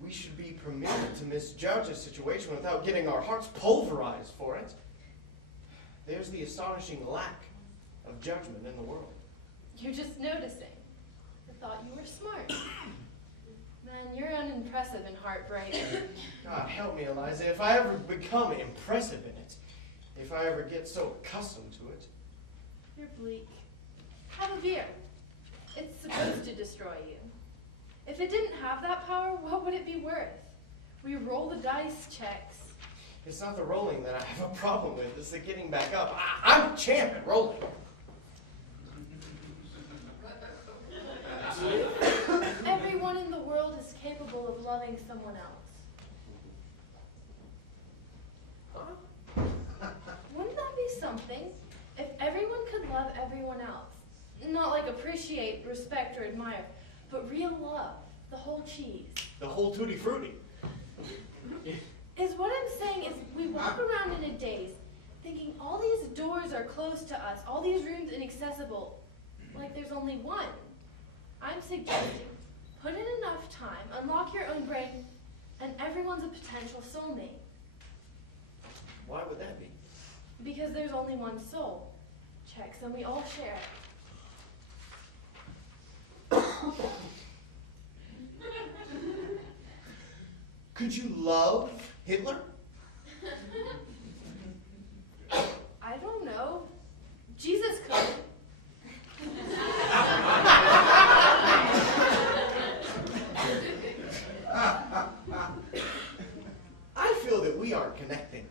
We should be permitted to misjudge a situation without getting our hearts pulverized for it. There's the astonishing lack of judgment in the world. You're just noticing. I thought you were smart. Man, you're unimpressive in heartbreak. God help me, Eliza, if I ever become impressive in it, if I ever get so accustomed to it. You're bleak. Have a beer. It's supposed to destroy you. If it didn't have that power, what would it be worth? We roll the dice checks. It's not the rolling that I have a problem with, it's the getting back up. I'm a champ at rolling. Everyone in the world is capable of loving someone else. Wouldn't that be something? If everyone could love everyone else. Not like appreciate, respect, or admire, but real love. The whole cheese. The whole tutti frutti. Is what I'm saying is we walk around in a daze thinking all these doors are closed to us, all these rooms inaccessible, like there's only one. I'm suggesting, put in enough time, unlock your own brain, and everyone's a potential soulmate. Why would that be? Because there's only one soul. Checks, and we all share it. Could you love Hitler? I don't know. Jesus could. I feel that we are connecting.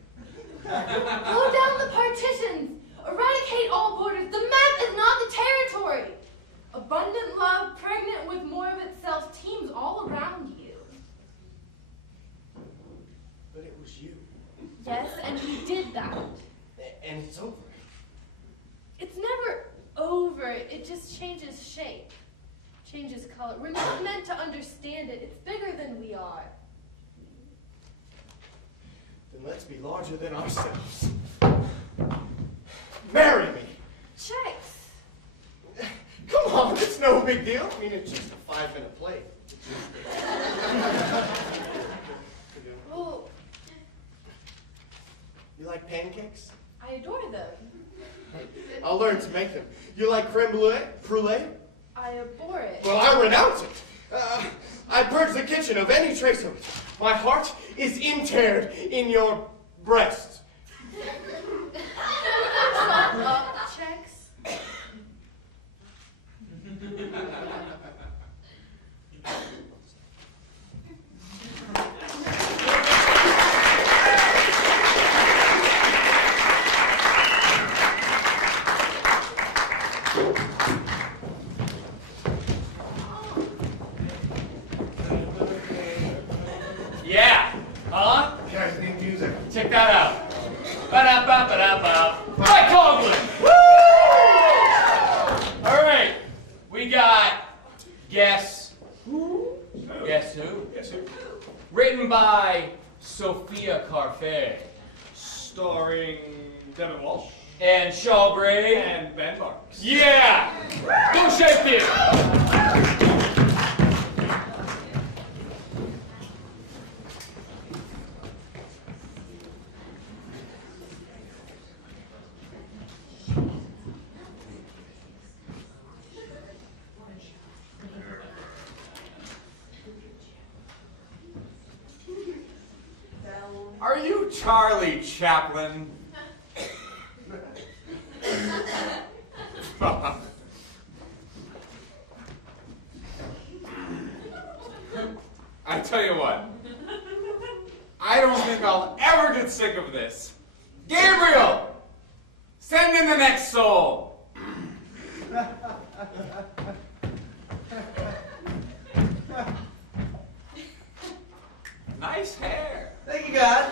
Blow down the partitions. Eradicate all borders. The map is not the territory. Abundant love, pregnant with more of itself, teems all around you. But it was you. Yes, and we did that. And it's over. It's never over. It just changes shape, changes color. We're not meant to understand it. It's bigger than we are. Then let's be larger than ourselves. Marry me. Checks. Come on, it's no big deal. I mean, it's just a 5-minute play. Well, You like pancakes? I adore them. I'll learn to make them. You like creme brulee? I abhor it. Well, I renounce it. I purge the kitchen of any trace of it. My heart is interred in your breast. Checks. Yeah. Huh? You guys need music. Check that out. Ba-da-ba-ba-da-ba. Mike Coughlin. Woo! All right. We got Guess Who? Guess Who? Guess who? Written by Sophia Carfé. Starring Devin Walsh. And Shaw Gray. And Ben Marks. Yeah! Go shake it! Are you Charlie Chaplin? I tell you what, I don't think I'll ever get sick of this. Gabriel, send in the next soul. Nice hair. Thank you, God.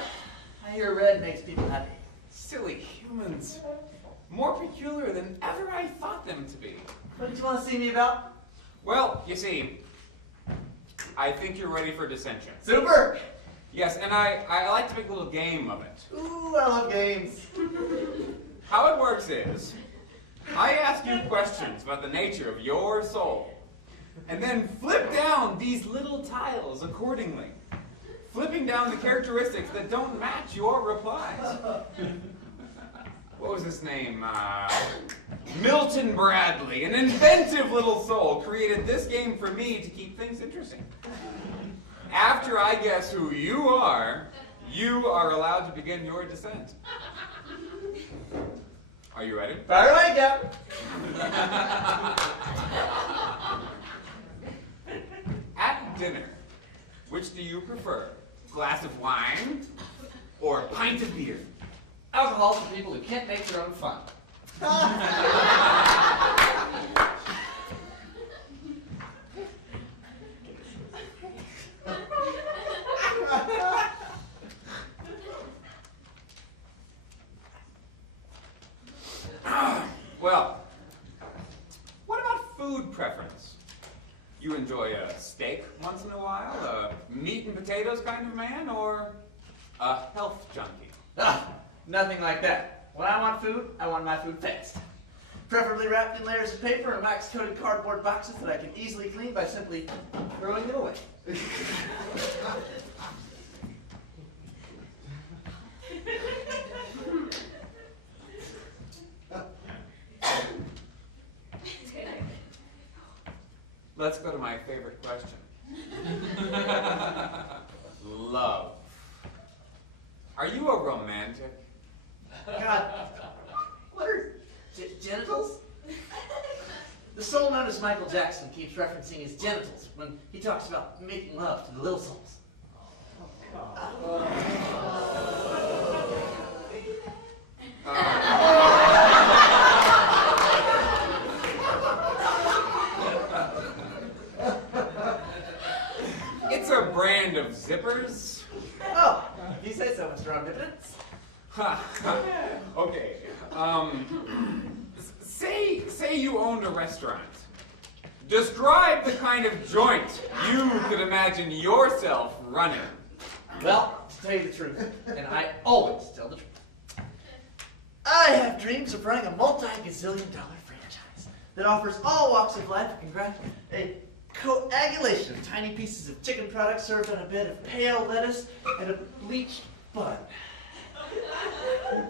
I hear red makes people happy. Silly humans. More peculiar than ever I thought them to be. What did you want to see me about? Well, you see, I think you're ready for dissension. Super! Yes, and I like to make a little game of it. Ooh, I love games. How it works is, I ask you questions about the nature of your soul, and then flip down these little tiles accordingly, flipping down the characteristics that don't match your replies. What was his name? Milton Bradley, an inventive little soul, created this game for me to keep things interesting. After I guess who you are allowed to begin your descent. Are you ready? Fire away, Captain. At dinner, which do you prefer? Glass of wine or a pint of beer? Alcohol for people who can't make their own fun. Well, what about food preference? You enjoy a steak once in a while, a meat and potatoes kind of man, or a health junkie? Nothing like that. When I want food, I want my food fast. Preferably wrapped in layers of paper and wax-coated cardboard boxes that I can easily clean by simply throwing them away. Let's go to my favorite question. Love. Are you a romantic? God, what are genitals? The soul known as Michael Jackson keeps referencing his genitals when he talks about making love to the little souls. It's a brand of zippers. Oh, you say so, Mr. Omnipotence. Okay. Say you owned a restaurant. Describe the kind of joint you could imagine yourself running. Well, to tell you the truth, and I always tell the truth, I have dreams of running a multi-gazillion-dollar franchise that offers all walks of life a coagulation of tiny pieces of chicken products served on a bed of pale lettuce and a bleached bun.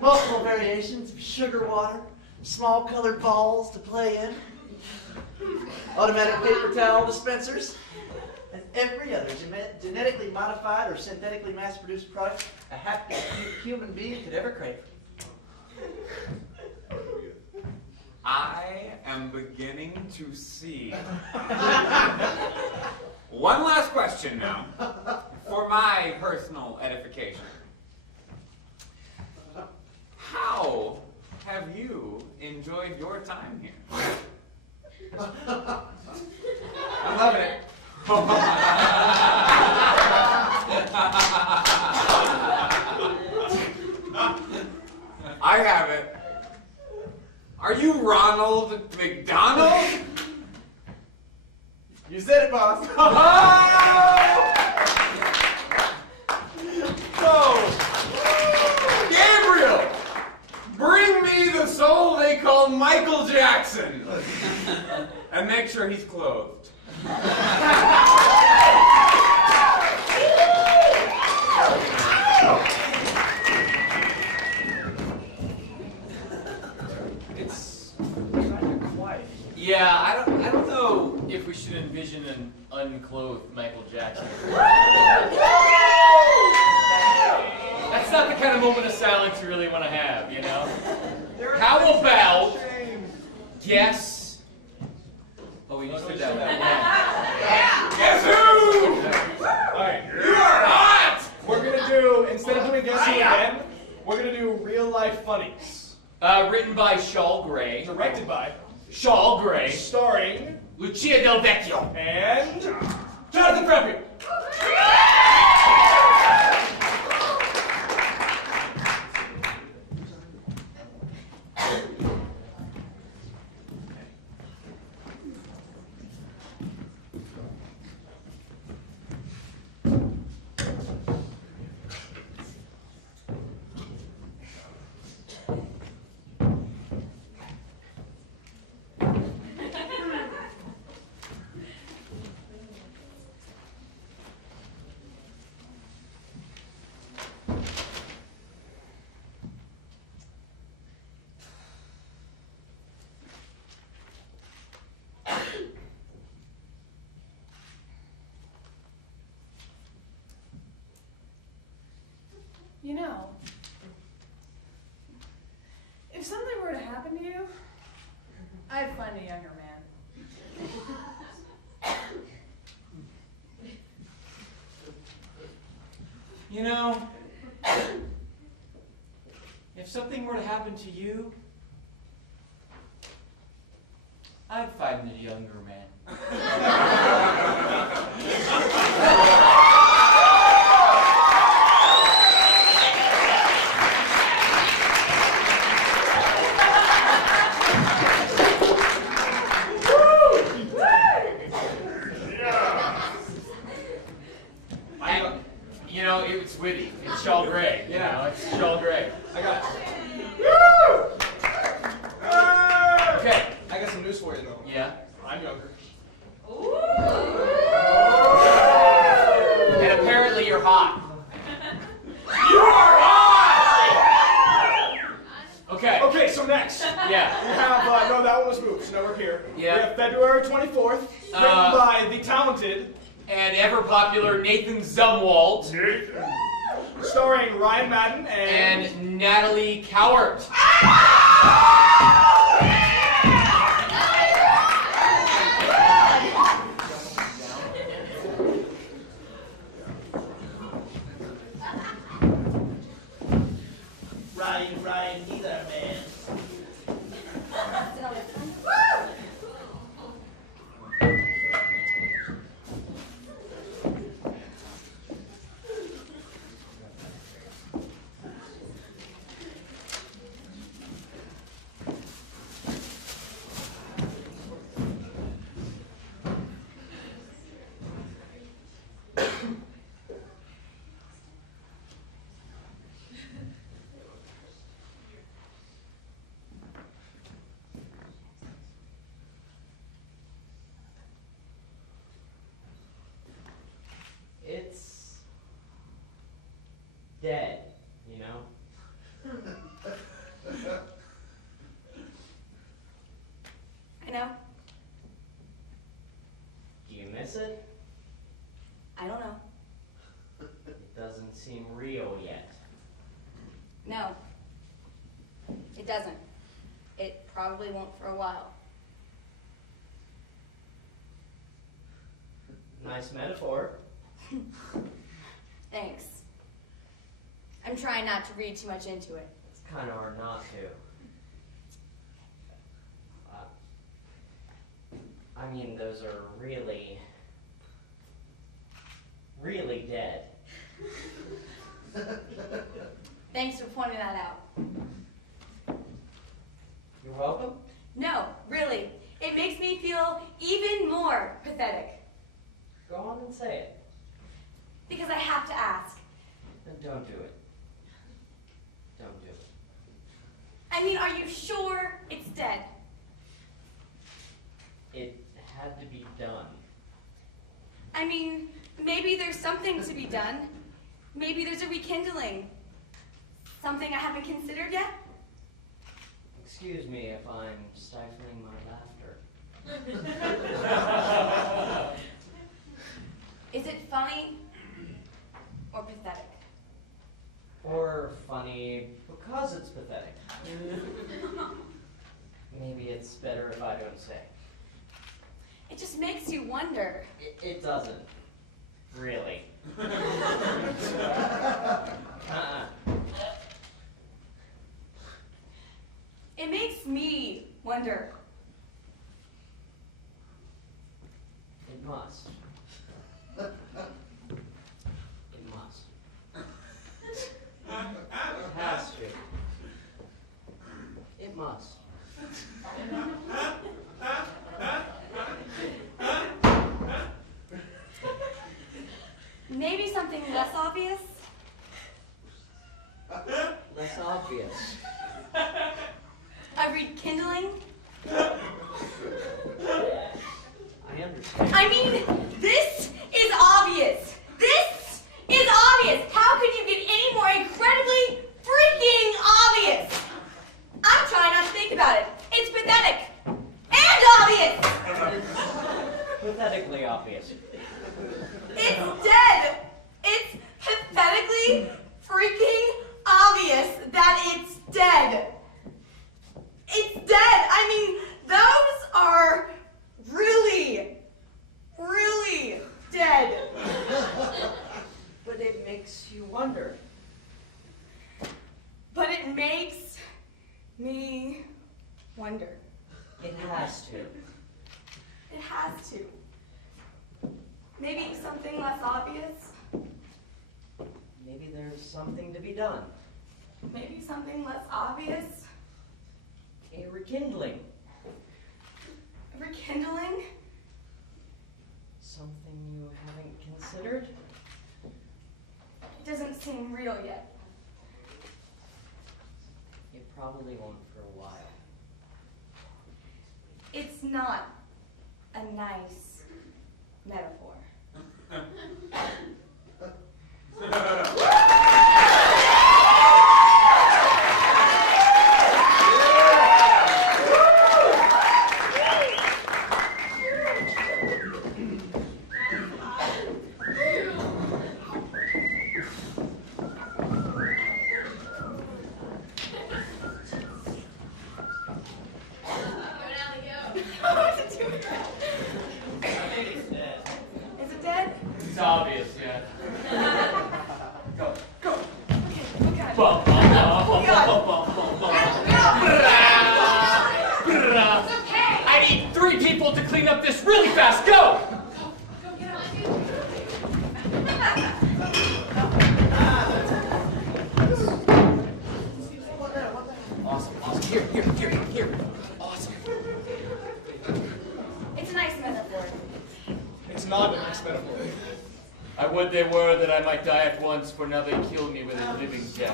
Multiple variations of sugar water, small colored balls to play in, automatic paper towel dispensers, and every other genetically modified or synthetically mass-produced product a happy human being could ever crave. I am beginning to see. One last question now, for my personal edification. How have you enjoyed your time here? I'm loving it. I have it. Are you Ronald McDonald? You said it, boss. So, Gabriel, bring me the soul they call Michael Jackson. And make sure he's clothed. It's kind of quiet. Yeah, I don't know if we should envision an unclothed Michael Jackson. That's not the kind of moment of silence you really want to have, you know? How about guess. Oh, we just did that. Guess who? Alright. You are hot! We're gonna do, instead of doing Guess Who again, we're gonna do real life funnies. Written by Shawl Gray. Directed by Shawl Gray. Starring Lucia Del Vecchio. And Jonathan Frempio. You know, if something were to happen to you, I'd find a younger man. You know, if something were to happen to you, I'd find a younger man. You know, it's witty. It's Shawl Gray. You know, it's Shawl Gray. I got Okay. I got some news for you though. Yeah. I'm younger. And apparently you're hot. You're hot! Okay. Okay, so next. Yeah. We have, no, that one was moved, so now we're here. Yeah. We have February 24th, written by the talented and ever popular Nathan Zumwalt. Starring Ryan Madden and Natalie Cowart. Ryan, neither, man. It's dead, you know? I know. Do you miss it? I don't know. It doesn't seem real yet. No. It doesn't. It probably won't for a while. Nice metaphor. Thanks. I'm trying not to read too much into it. It's kind of hard not to. I mean, those are really, really dead. Thanks for pointing that out. You're welcome. No, really. It makes me feel even more pathetic. Go on and say it. Because I have to ask. Then don't do it. Don't do it. I mean, are you sure it's dead? It had to be done. I mean, maybe there's something to be done. Maybe there's a rekindling. Something I haven't considered yet? Excuse me if I'm stifling my laughter. Is it funny or pathetic? Or funny because it's pathetic. Maybe it's better if I don't say. It just makes you wonder. It doesn't. Really. It makes me wonder. It must. It must. It has to. It must. Maybe something less obvious? Less obvious. A rekindling? I understand. I mean, this is obvious. This is obvious. How could you get any more incredibly freaking obvious? I'm trying not to think about it. It's pathetic. And obvious. Pathetically obvious. It's dead. It's pathetically freaking obvious that it's dead. It's dead. I mean, those are really, really dead. But it makes you wonder. But it makes me wonder. It has to. It has to. Maybe something less obvious. Maybe there's something to be done. Maybe something less obvious. A rekindling. Rekindling? Something you haven't considered? It doesn't seem real yet. It probably won't for a while. It's not a nice metaphor. Is it dead? It's obvious, yeah. Go. Okay. Bum, bum, bum, bum, bum, bum, bum, bum. I need 3 people to clean up this really fast. Go! Awesome. Here. Awesome. It's a nice metaphor. It's not a nice metaphor. I would they were that I might die at once, for now they kill me with a living death.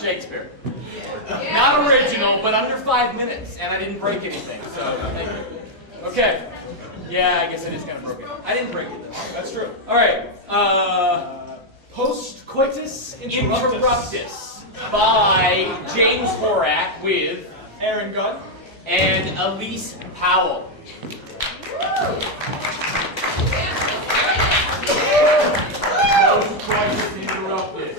Shakespeare. Not original, but under 5 minutes, and I didn't break anything, so thank you. Okay. Yeah, I guess it is kind of broken. I didn't break it, though. That's true. All right. Post coitus Interruptus by James Horak with Aaron Gunn and Elise Powell. Post coitus interruptus.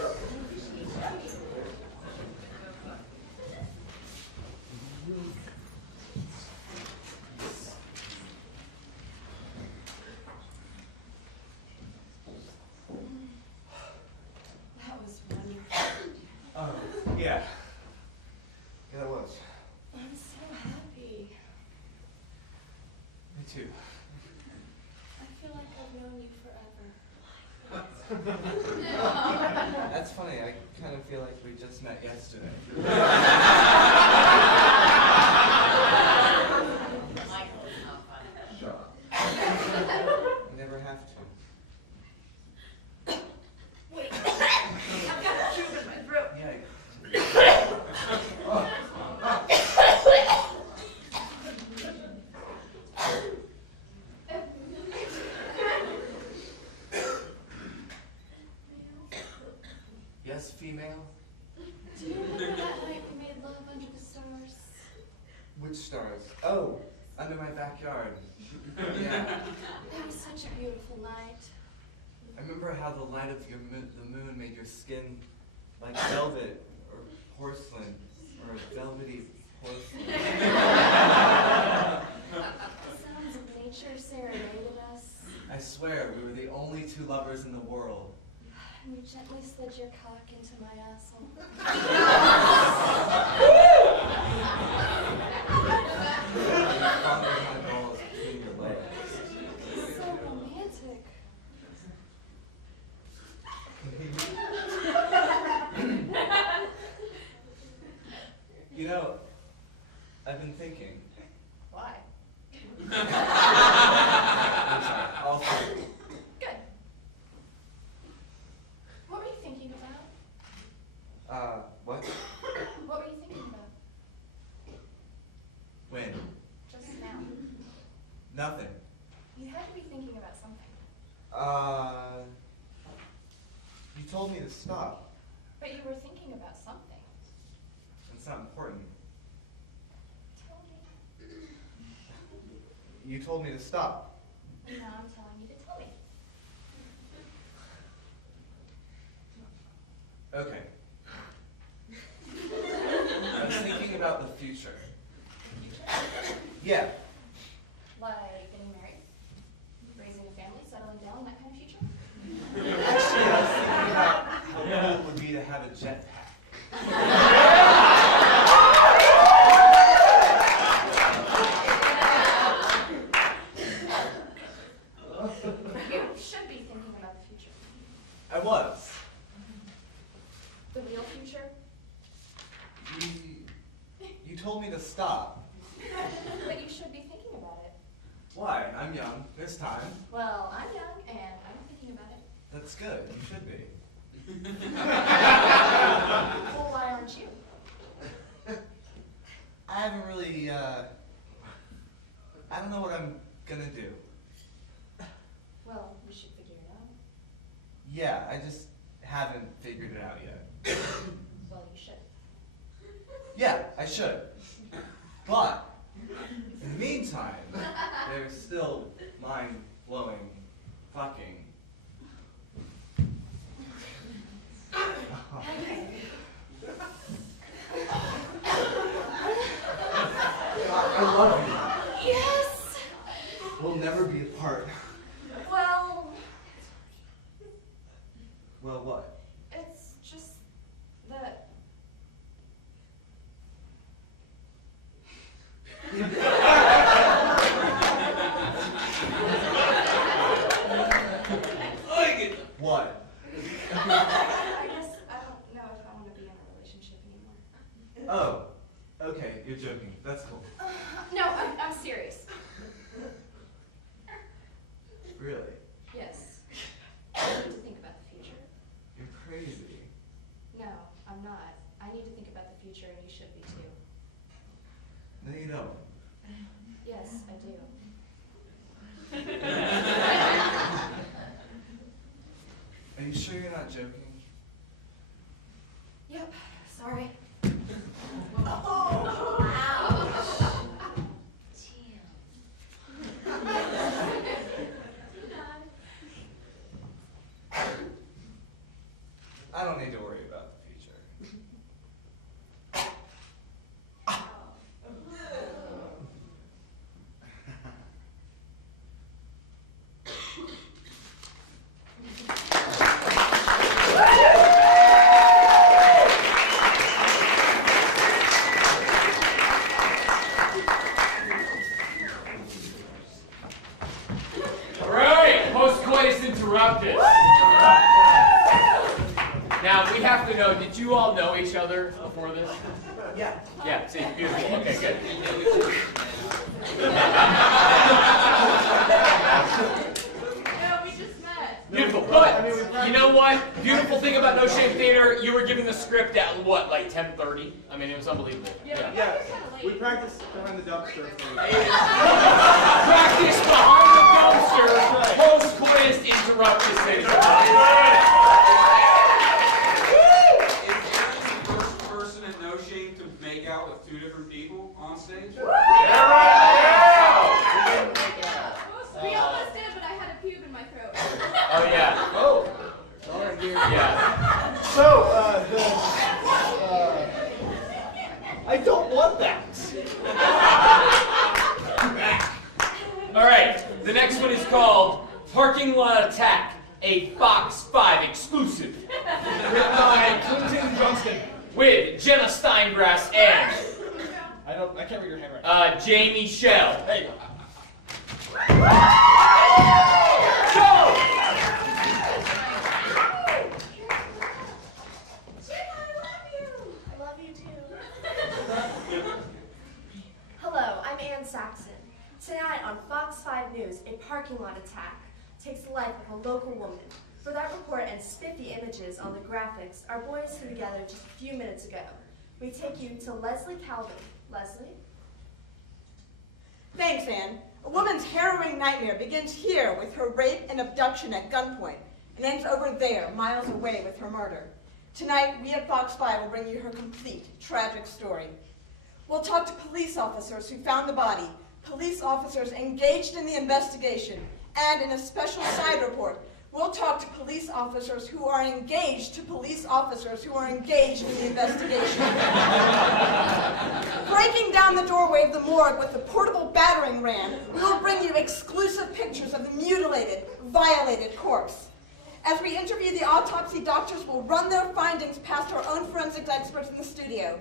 That was wonderful. Yeah. Yeah, that was. I'm so happy. Me too. I feel like I've known you forever. That's funny. I kind of feel like we just met yesterday. We never have to. Wait. I've got a tube in my throat. Yes, female? Do you remember that night we made love under the stars? Which stars? Oh, under my backyard. Yeah. That was such a beautiful night. I remember how the light of the moon made your skin like velvet or porcelain, or a velvety porcelain. Sounds of nature serenaded us. I swear, we were the only two lovers in the world. And you gently slid your cock into my asshole. You fondled my balls between your legs. So romantic. You know, I've been thinking. Why? I'm sorry, all three. Good. What were you thinking about? What? What were you thinking about? When? Just now. Nothing. You had to be thinking about something. You told me to stop. But you were thinking about something. It's not important. Tell me. You told me to stop. And now I'm telling you to tell me. Okay. I was thinking about the future. Yeah. Like getting married, raising a family, settling down, that kind of future? Actually, I was thinking about how cool it would be to have a jetpack. You should be thinking about the future. I was. The real future? You told me to stop. But you should be thinking about it. Why? I'm young. There's time. Well, I'm young and I'm thinking about it. That's good. You should be. Well, why aren't you? I haven't really, I don't know what I'm gonna do. Well, we should figure it out. Yeah, I just haven't figured it out yet. Well, you should. Yeah, I should. But, in the meantime, there's still mind-blowing fucking. I love you. Yes! We'll never be apart. Well, Well, what? it's just that. What? I guess I don't know if I want to be in a relationship anymore. Oh, okay, you're joking. That's cool. No, I'm serious. Really? Yes. I need to think about the future. You're crazy. No, I'm not. I need to think about the future, and you should be too. No, you don't. Yes, I do. Are you sure you're not joking? Yep, sorry. I don't need to worry about the future. All right, post-coitus interruptus. Now, we have to know, did you all know each other before this? Yeah. Yeah, see, beautiful. Okay, good. No, we just met. Beautiful, but you know what? Beautiful thing about No Shame Theater, you were giving the script at what, like 10:30? I mean, it was unbelievable. Yeah, we practiced behind the dumpster. Practice behind the dumpster, post-coitus interruptus, ladies and gentlemen. First person at No Shame to make out with two different people on stage? We almost did, but I had a pube in my throat. Oh, yeah. Oh, sorry, dear. Yeah. So, The next one is called Parking Lot Attack, a Fox 5 exclusive. Written by Clinton Johnston. With Jenna Steingrass and I can't read your handwriting. Jamie Shell. There you go. Hello, I'm Ann Saxon. Tonight on Fox 5 News, a parking lot attack takes the life of a local woman. For that report and spiffy images on the graphics, our boys flew together just a few minutes ago. We take you to Leslie Calvin. Leslie? Thanks, Ann. A woman's harrowing nightmare begins here with her rape and abduction at gunpoint and ends over there, miles away, with her murder. Tonight, we at Fox 5 will bring you her complete, tragic story. We'll talk to police officers who found the body, police officers engaged in the investigation, and in a special side report, we'll talk to police officers who are engaged to police officers who are engaged in the investigation. Breaking down the doorway of the morgue with the portable battering ram, we will bring you exclusive pictures of the mutilated, violated corpse. As we interview the autopsy doctors, we'll run their findings past our own forensics experts in the studio.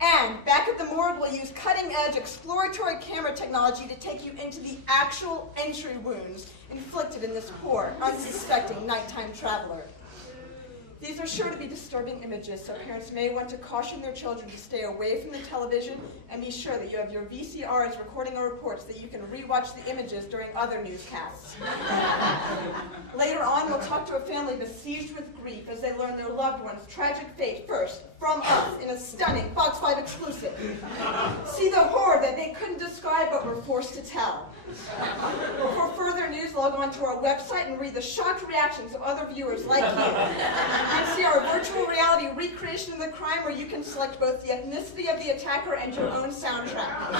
And back at the morgue, we'll use cutting-edge exploratory camera technology to take you into the actual entry wounds inflicted in this poor, unsuspecting nighttime traveler. These are sure to be disturbing images, so parents may want to caution their children to stay away from the television and be sure that you have your VCRs recording our reports so that you can rewatch the images during other newscasts. Later on, we'll talk to a family besieged with grief as they learn their loved one's tragic fate first from us in a stunning Fox 5 exclusive. See the horror that they couldn't describe but were forced to tell. For further news, log on to our website and read the shocked reactions of other viewers like you. And see our virtual reality recreation of the crime where you can select both the ethnicity of the attacker and your own soundtrack.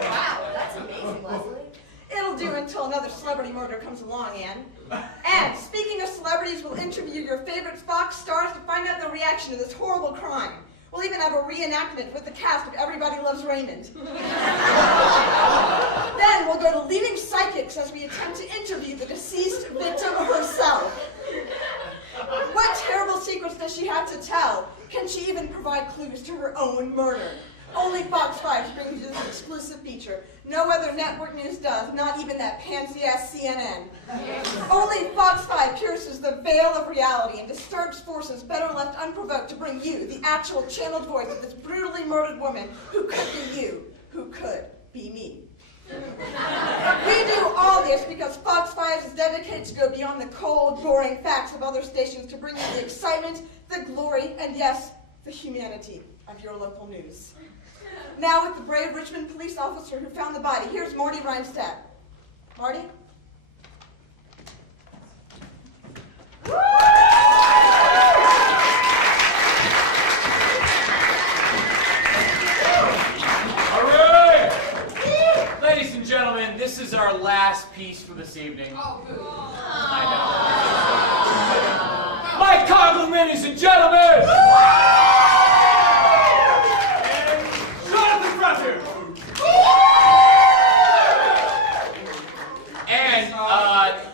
Wow, that's amazing, Leslie. It'll do until another celebrity murder comes along, Ann. And speaking of celebrities, we'll interview your favorite Fox stars to find out their reaction to this horrible crime. We'll even have a reenactment with the cast of Everybody Loves Raymond. Then we'll go to leading psychics as we attempt to interview the deceased victim herself. What terrible secrets does she have to tell? Can she even provide clues to her own murder? Only Fox 5 brings you this exclusive feature. No other network news does, not even that pansy-ass CNN. Only Fox 5 pierces the veil of reality and disturbs forces better left unprovoked to bring you the actual channeled voice of this brutally murdered woman who could be you, who could be me. We do all this because Fox 5 is dedicated to go beyond the cold, boring facts of other stations to bring you the excitement, the glory, and yes, the humanity of your local news. Now with the brave Richmond police officer who found the body, here's Marty Reinstedt. Marty? All right! Ladies and gentlemen, this is our last piece for this evening. I know. My compliment, ladies and gentlemen! And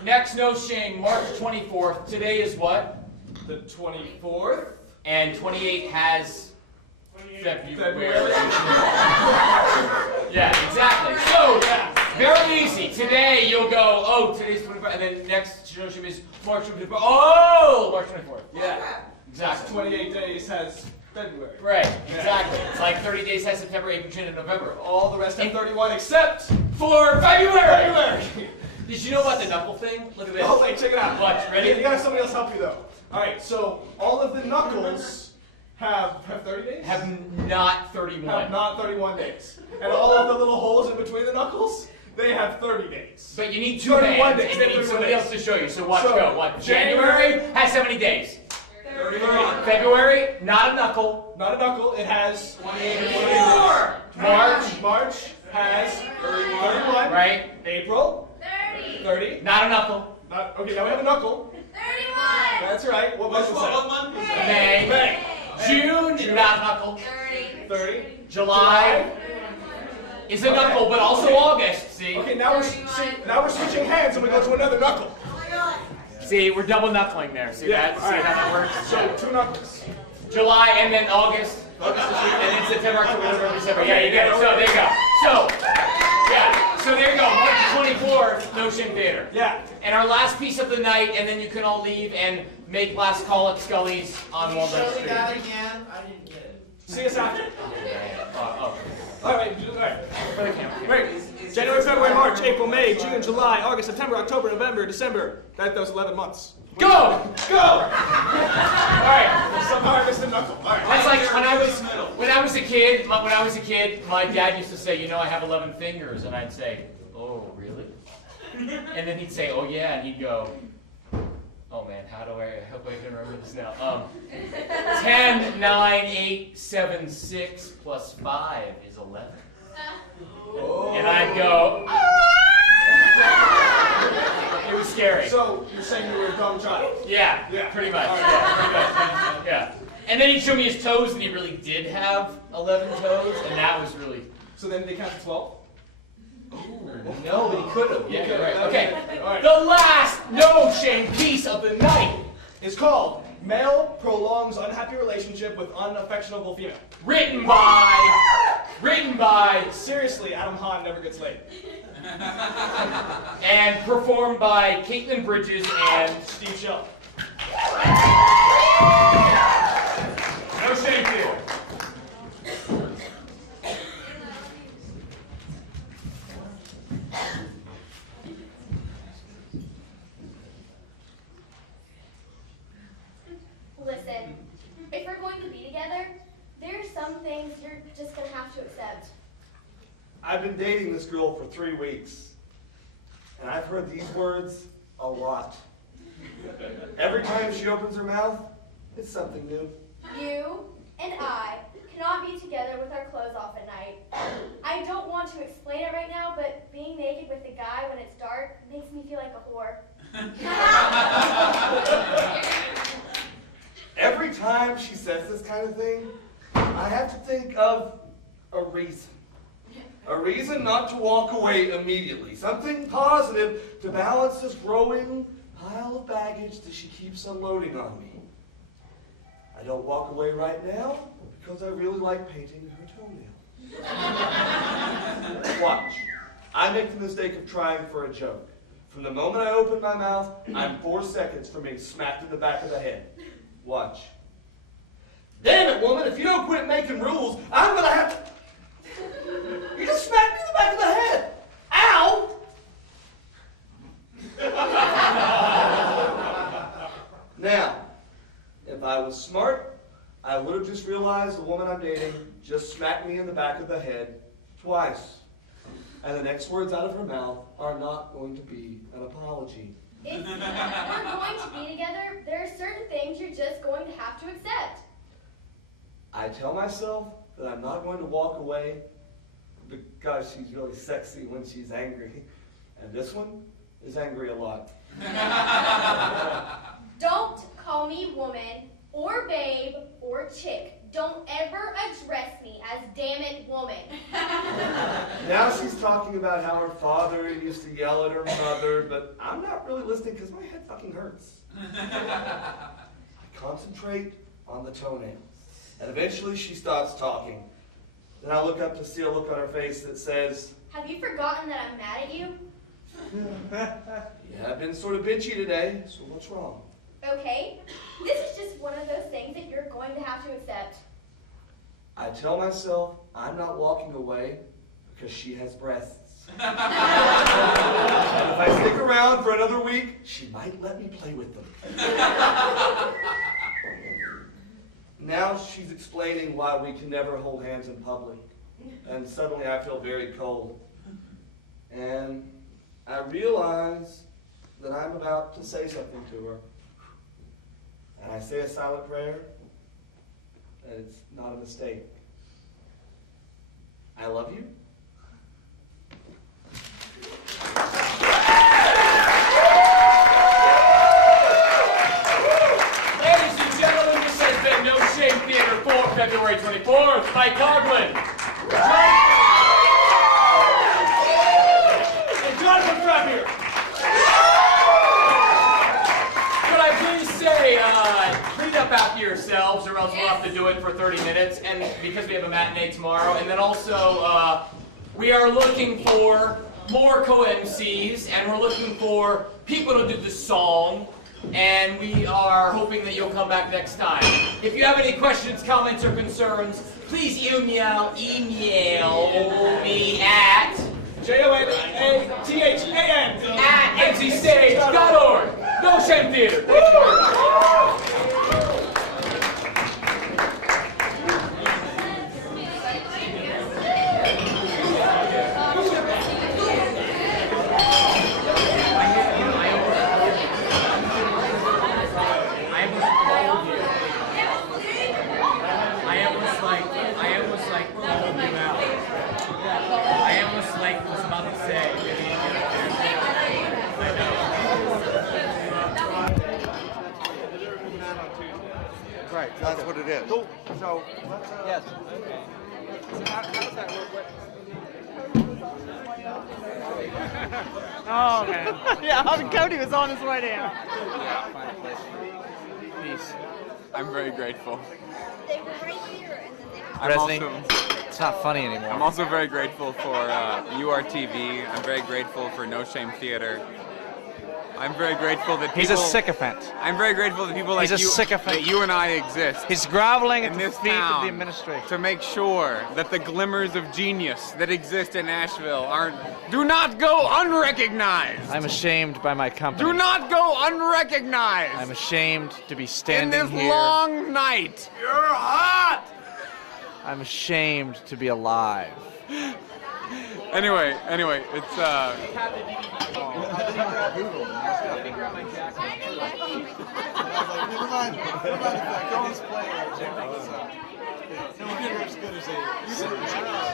next no shame, March 24th. Today is what? The 24th. And 28 has February. Yeah, exactly. So, very easy. Today you'll go, oh, today's 24th, and then next no shame is March 24th. Oh, March 24th. Yeah, exactly. 28 days has February. Right, exactly. It's like 30 days has September, April, June, and November. All the rest have 31 except for February! February! Did you know about the knuckle thing? Look at this. Oh, wait, check it out. Watch, ready? You gotta have somebody else help you, though. All right, so all of the knuckles have 30 days? Have not 31. Have not 31 days. And all of the little holes in between the knuckles, they have 30 days. But you need 2 31 hands, days. and you need somebody else to show you. So watch So, go. What? January has how many days? 31. February, not a knuckle. Not a knuckle. It has 24. March has 31. Right. April. 30. Not a knuckle. Okay, now we have a knuckle. 31. That's right. What month is that? May. June, not a knuckle. 30. July. is a knuckle, but also August, see? Okay, now we're switching hands and we go to another knuckle. See, we're double knuckling there. See that? See how that works? So 2 knuckles. July and then August. August is here, and then September, October, November, December. Yeah, you get it. So there you go. So there you go. March 24th, No Shame Theater. Yeah. And our last piece of the night, and then you can all leave and make last call at Scully's on Walnut Street. that again? I didn't get it. See us after. All right. For the camera. Wait. January, February, March, April, May, June, July, August, September, October, November, December. That was 11 months. Go! All right. Somehow I missed a knuckle. All right. That's like when I was a kid. My dad used to say, "You know, I have 11 fingers," and I'd say, "Oh, really?" And then he'd say, "Oh yeah," and he'd go, "Oh man, I hope I can remember this now. 10, 9, 8, 7, 6 plus 5 is 11." And I'd go, It was scary. So you're saying you were a dumb child? Yeah, pretty much. Yeah. And then he'd show me his toes, and he really did have 11 toes, and that was really. So then they count to 12? No, but he could have. Yeah, you're right. Okay. All right. The last No Shame piece of the night is called Male Prolongs Unhappy Relationship with Unaffectionable Female. Written by. Seriously, Adam Hahn never gets laid. And performed by Caitlin Bridges and Steve Shell. No Shame Theater. Listen, if we're going to be together, there are some things you're just going to have to accept. I've been dating this girl for 3 weeks, and I've heard these words a lot. Every time she opens her mouth, it's something new. You and I cannot be together with our clothes off at night. I don't want to explain it right now, but being naked with a guy when it's dark makes me feel like a whore. Every time she says this kind of thing, I have to think of a reason. A reason not to walk away immediately. Something positive to balance this growing pile of baggage that she keeps unloading on me. I don't walk away right now because I really like painting her toenails. Watch. I make the mistake of trying for a joke. From the moment I open my mouth, I'm 4 seconds from being smacked in the back of the head. Watch. Damn it, woman, if you don't quit making rules, I'm gonna have to... You just smacked me in the back of the head! Ow! Now, if I was smart, I would have just realized the woman I'm dating just smacked me in the back of the head twice. And the next words out of her mouth are not going to be an apology. If we're going to be together, there are certain things you're just going to have to accept. I tell myself that I'm not going to walk away because she's really sexy when she's angry. And this one is angry a lot. Don't call me woman, or babe, or chick. Don't ever address me as damn it woman. Now she's talking about how her father used to yell at her mother, but I'm not really listening because my head fucking hurts. I concentrate on the toenails, and eventually she stops talking. Then I look up to see a look on her face that says, Have you forgotten that I'm mad at you? yeah, I've been sort of bitchy today, so what's wrong? Okay, this is just one of those things that you're going to have to accept. I tell myself I'm not walking away because she has breasts. And if I stick around for another week, she might let me play with them. Now she's explaining why we can never hold hands in public. And suddenly I feel very cold. And I realize that I'm about to say something to her. And I say a silent prayer, and it's not a mistake. I love you. Ladies and gentlemen, this has been No Shame Theater for February 24th. Mike Coughlin. we are looking for more co-MCs, and we're looking for people to do the song, and we are hoping that you'll come back next time. If you have any questions, comments, or concerns, please email me at JONATHAN@mcstage.org. No Shame Theater. Thank you very much. Right, that's what it is. Cool. So, Yes. how does that work? Oh, man. Yeah, Cody was on his way down. Peace. I'm very grateful. Resney, it's not funny anymore. I'm also very grateful for URTV. I'm very grateful for No Shame Theater. I'm very grateful that people... He's a sycophant. I'm very grateful that people like He's a you, sycophant. that you and I exist. He's groveling in at this the feet of town the administration. to make sure that the glimmers of genius that exist in Asheville do not go unrecognized. I'm ashamed by my company. Do not go unrecognized. I'm ashamed to be standing in this here. long night. You're hot. I'm ashamed to be alive. Anyway, it's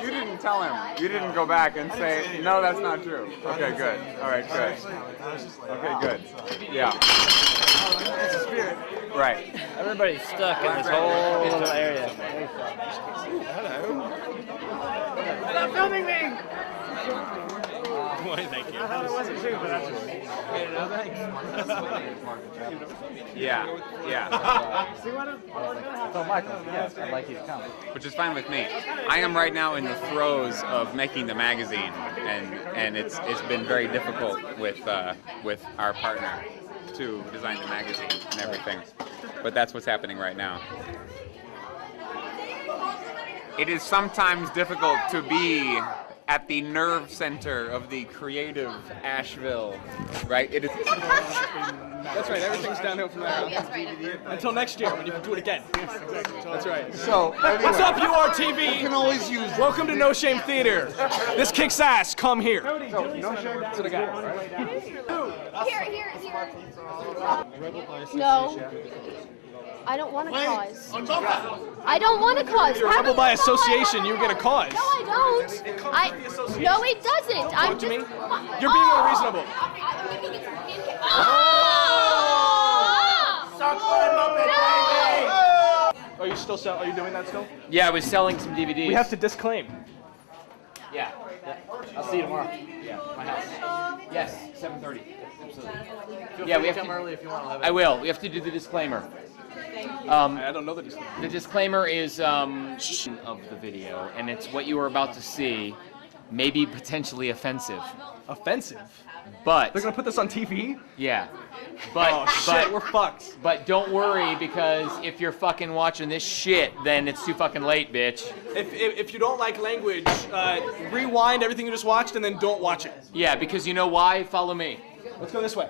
You didn't tell him. You didn't go back and say, no, that's not true. Okay, good. All right, good. Okay, good. Yeah. Right. Everybody's stuck in this whole little area. Hello. Stop filming me! Thank you. I thought it wasn't true, but that's Yeah. See what I told Michael, yes, I'd like you to come. Which is fine with me. I am right now in the throes of making the magazine, and it's been very difficult with our partner to design the magazine and everything. But that's what's happening right now. It is sometimes difficult to be at the nerve center of the creative Asheville, right? It is. That's right, everything's downhill from there. Until next year when you can do it again. That's right. So, What's up, URTV? You can always use. Welcome to No Shame Theater. This kicks ass. Come here. So, no shame. That's what I got. Here. No. I don't want a cause. I don't want a cause. You're a rebel by association. You get a cause. No, I don't. No, it doesn't. Talk to me. You're being unreasonable. Are you still selling? Are you doing that still? Yeah, I was selling some DVDs. We have to disclaim. Yeah. I'll see you tomorrow. Yeah, my house. Yes, 7:30. Absolutely. Yeah, we have to come early if you want. I will. We have to do the disclaimer. I don't know the disclaimer. The disclaimer is of the video, and it's what you are about to see may be potentially offensive. Offensive? But they're gonna put this on TV? Yeah. But oh shit, we're fucked. But don't worry, because if you're fucking watching this shit, then it's too fucking late, bitch. If you don't like language, rewind everything you just watched and then don't watch it. Yeah, because you know why? Follow me. Let's go this way.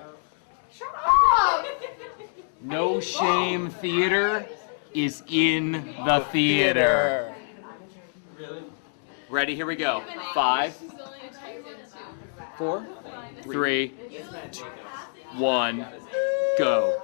No Shame Theater is in the theater. Ready? Here we go. 5, 4, 3, 1, go.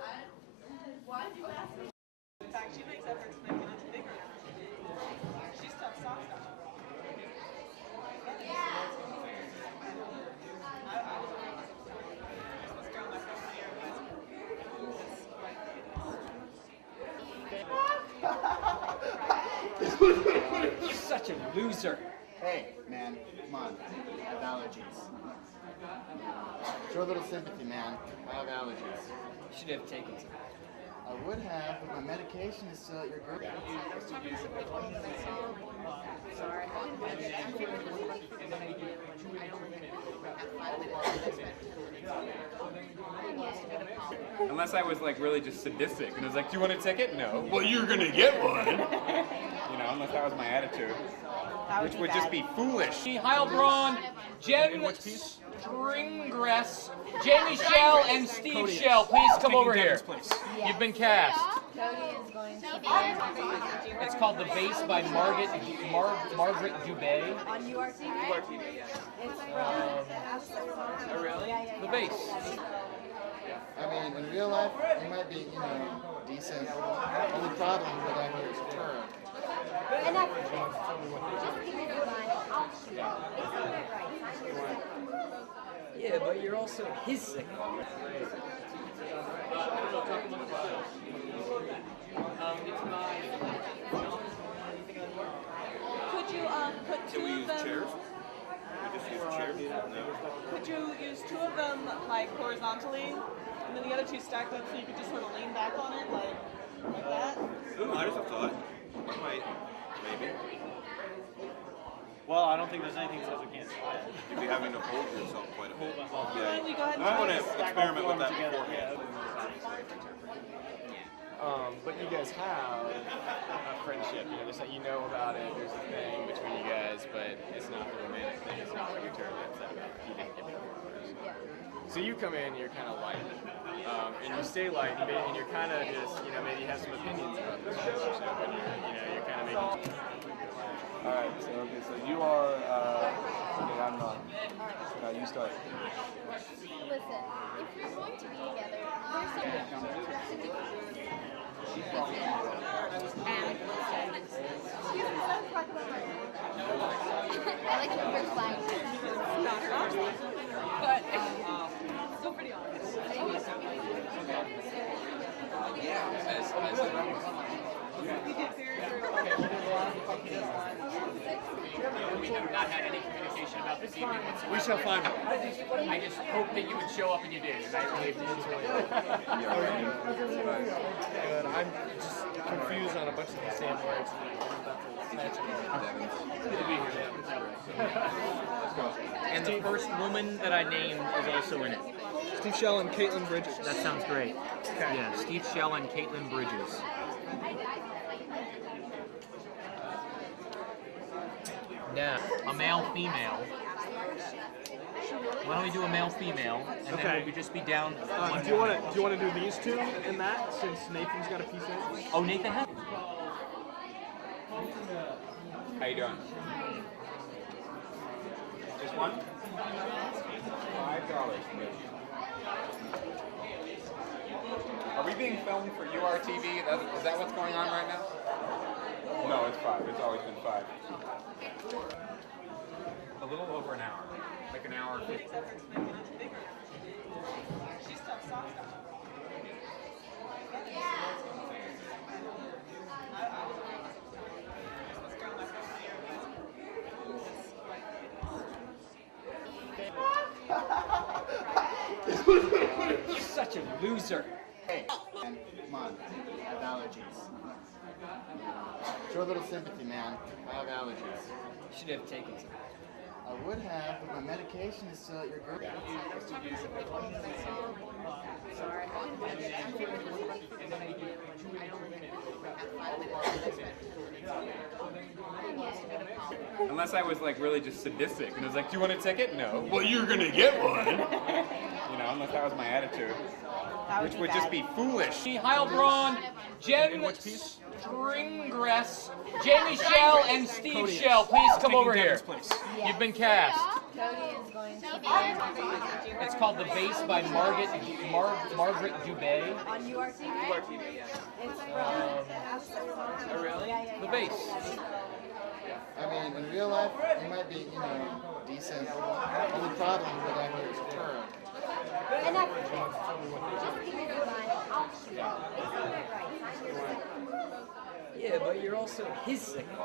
You're such a loser. Hey, man, come on. I have allergies. Show a little sympathy, man. I have allergies. You should have taken some. I would have, but my medication is still at your girl. Sorry. Unless I was like really just sadistic and was like, do you want a ticket? No. Well, you're gonna get one. You know, unless that was my attitude. Which would just be foolish. Heilbronn, Jen Stringress, Jamie Shell, and Steve Shell, please come over here. You've been cast. It's called The Base by Margaret Dubé. On URTV? URTV, yeah. Oh, really? The Base. I mean, in real life, you might be, decent. Only problem with that is turn. Enough of this. Just give me the line. I'll shoot. It's not right. I'm your second. Yeah, but you're also his second. Could you put two of them? Chairs? We just use chairs? No. Could you use two of them like horizontally, and then the other two stacked up so you could just sort of lean back on it, like that? Ooh, I just have thought. I might, maybe. Well, I don't think there's anything that says we can't try it. You'd be having to hold yourself quite a bit. Why don't we go ahead and I want try to this? experiment with that beforehand. But you guys have a friendship, just that you know about it, there's a thing between you guys, but it's not the romantic thing, it's not what you turned upset about. You didn't get the orders. So you come in, you're kind of light, and you stay light, and you're kind of just, maybe you have some opinions about this relationship, and you're kind of making... Alright, so you are, I'm not. You start. Listen, if you're going to be together, there's something you have to do. Excuse me, let's talk about my I like your first line. But still pretty honest. We did very We have not had any communication about this evening whatsoever. We shall find one. I just hope that you would show up and you did, and I really appreciate it. Good. I'm just confused on a bunch of the same words. Good to be here. And the first woman that I named is also in it. Steve Shell and Caitlin Bridges. That sounds great. Okay. Yeah, Steve Shell and Caitlin Bridges. Yeah, a male-female. Why don't we do a male-female, and then we could just be down one Do you want to do these two in that, since Nathan's got a piece in? Oh, Nathan has. How you doing? Just one? $5. Are we being filmed for URTV? Is that what's going on right now? No, it's 5. It's always been 5. A little over an hour. Like an hour and 50. She's tough soft. You're such a loser. Hey, man, come on. I have allergies. Show a little sympathy, man. I have allergies. You should have taken some. I would have, but my medication is still at your girl. Unless I was like really just sadistic and was like, do you want a ticket? No. Well, you're gonna get one. Unless that was my attitude. Which would just be foolish. Heilbronn, Jen Stringress, Jamie Shell, and Steve Shell, please come over here. You've been cast. It's called The Base by Margaret Dubé. On URTV? URTV, yeah. Really? The Base. I mean, in real life, you might be, decent. Only problem with that is turn. Enough of this. Just give me the line. I'll shoot. It's not right. I'm your second. Yeah, but you're also his second.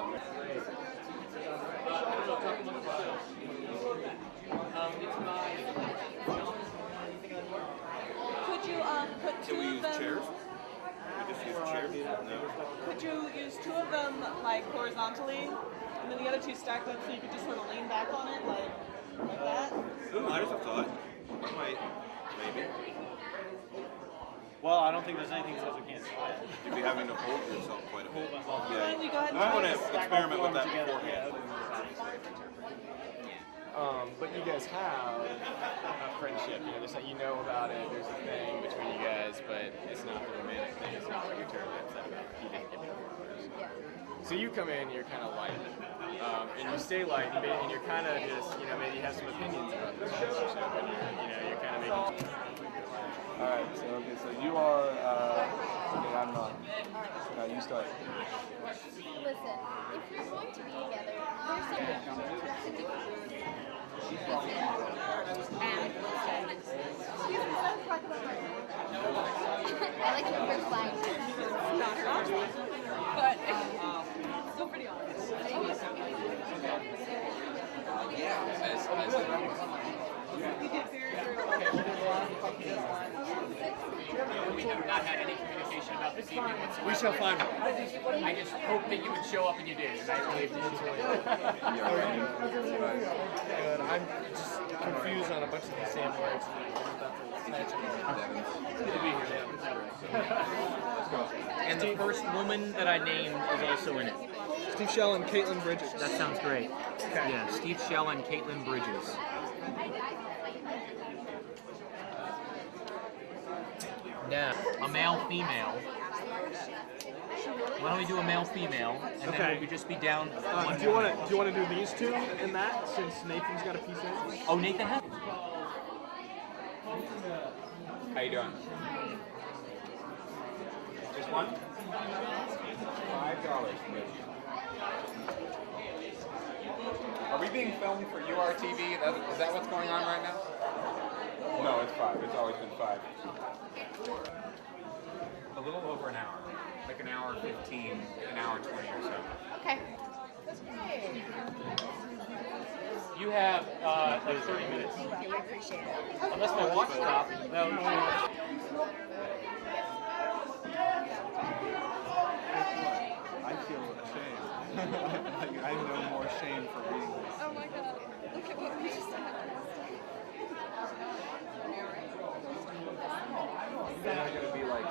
Could you put two Can we of use them? chairs? We just use chairs? No. Could you use two of them like horizontally, and then the other two stacked up so you could just sort of lean back on it, like that? Ooh, I just have thought. I might, maybe. Well, anything says we can't try it. You'd be having to hold yourself quite a bit. Why don't you go ahead and I want try to it? experiment with that together. beforehand. But you guys have a friendship, you know, just that you know about it, there's a thing between you guys, but it's not the romantic thing, it's not what you turned upset about. You didn't get it. So you come in, you're kind of light, and you stay light, and you're kind of just, you know, maybe you have some opinions about this relationship, and you're kind of making. Alright, so you are, okay, I'm not. No, you start. Listen, if you're going to be together, there's something you have to do. I like your first line. Not her option, but it's still pretty honest. You did very, very well. We have not had any communication about this evening whatsoever. We shall find one. I just hoped that you would show up and you did, and I really appreciate it. Good. I'm just confused on a bunch of the same words. It's good to be here. And the first woman that I named is also in it. Steve Shell and Caitlin Bridges. That sounds great. Okay. Yeah, Steve Shell and Caitlin Bridges. Now, a male-female. Why don't we do a male-female, and then we could just be down one Do you want to do these two in that, since Nathan's got a piece in? Oh, Nathan has. How you doing? Just one? $5, please. Are we being filmed for URTV? Is that what's going on right now? No, it's 5. It's always been 5. A little over an hour. Like an hour 15, an hour 20 or so. Okay. You have like 30 minutes. I appreciate it. Unless my watch stopped. No. I feel ashamed. Like, I know more shame for reading this. Oh my god. Look at what we just had. They're not going to be like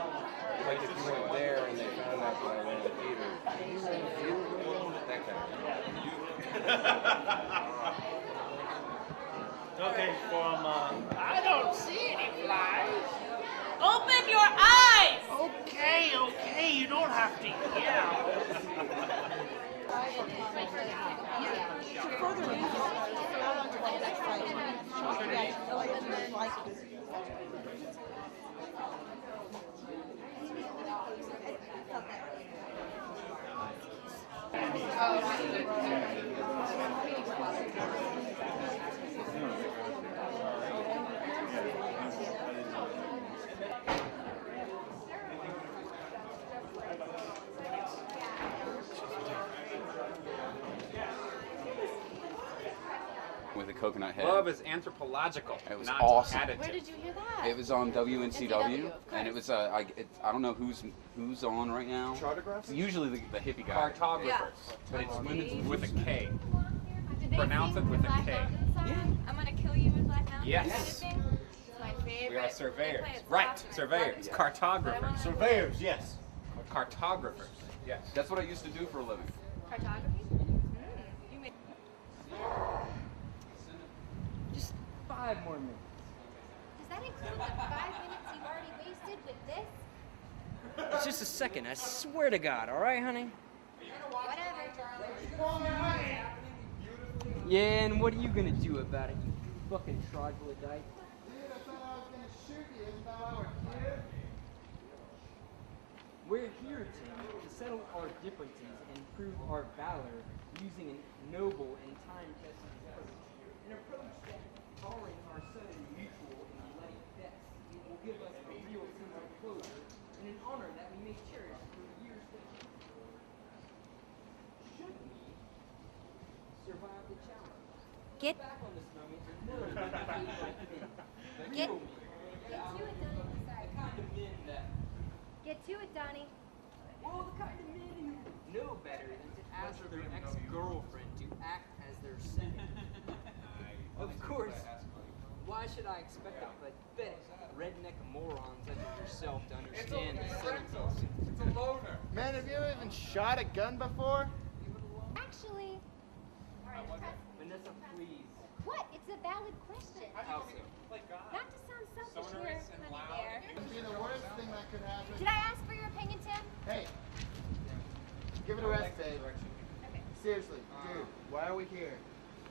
if you went there and they found out that I went to the theater. That kind of. Okay, I don't see any flies. Open your eyes! Okay, you don't have to yell. To further out onto the next With a coconut head. Love is anthropological. It was not awesome. additive. Where did you hear that? It was on WNCW, of and it was I don't know who's on right now. Chartographs? Usually the hippie guy. Cartographers. But it's with a K. Did they Pronounce sing it with a Black K. Mountain song? I'm gonna kill you in Black Mountain. Yes. Kind of thing? It's my favorite. We are They surveyors. play it Right, soft and I surveyors. love it. Cartographers. Surveyors, yes. Cartographers. Yes. That's what I used to do for a living. Cartography? You make... Just 5 more minutes. Does that include the 5 minutes you've already wasted with this? It's just a second, I swear to God, alright, honey? Yeah, and what are you gonna do about it, you fucking troglodyte? We're here, Tim, to settle our differences and prove our valor using a noble and time-tested approach. An approach that, following our sudden mutual and bloody deaths, will give us a real sense of closure and an honor that we may cherish for years to come. Should we survive the challenge? Get back on this moment and learn to behave like men. The Get- real men. The kind of men that Get to it, Donnie. well, the kind of men who know better than to ask their ex-girlfriend to act as their second. Of course, why should I expect a pathetic redneck morons such as yourself to understand the subtleties. It's a loner. Man, have you ever even shot a gun before? Actually, Vanessa, please. what? It's a valid question. How so? Not to sound selfish here, honey bear. It'd be the worst thing that could happen. Did I ask for your opinion, Tim? Hey, give it a rest, babe. Seriously, dude, why are we here?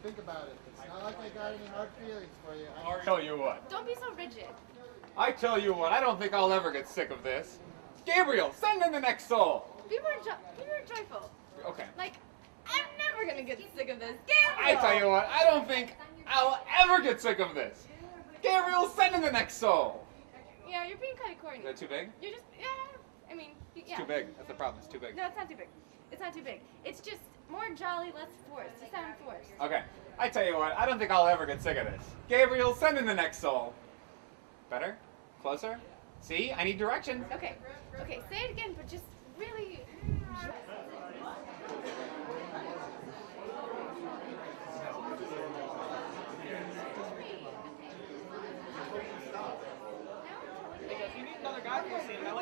Think about it. It's not like I got any hard feelings for you. I tell you what. Don't be so rigid. I tell you what. I don't think I'll ever get sick of this. Gabriel, send in the next soul. Be more joyful. Okay. Like, I'm never gonna get sick of this. I Gabriel! tell you what. I don't think I'll ever get sick of this. Gabriel, send in the next soul. Yeah, you're being kind of corny. Is that too big? You're just, yeah. I mean, yeah. It's too big. That's the problem. It's too big. No, it's not too big. It's not too big. It's just more jolly, less forced. You sound forced. Okay. I tell you what. I don't think I'll ever get sick of this. Gabriel, send in the next soul. Better? Closer? See? I need directions. Okay. Okay, say it again, but just really.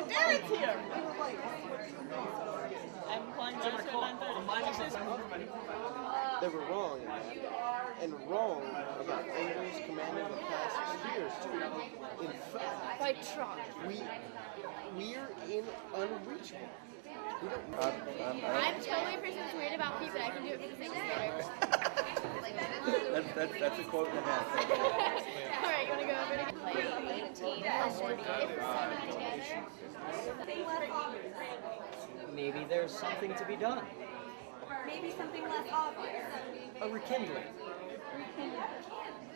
Darren's here! I'm playing Thursday at 9:30. They were wrong, and wrong about angels commanding the class spheres too. In fact, By Tron. we're in unreachable. We don't. I'm totally a person who's weird about pizza. I can do it for the sake of better. That's a quote and a half. Alright, you wanna go over to play the team? Maybe there's something to be done. Maybe something less obvious. A rekindling.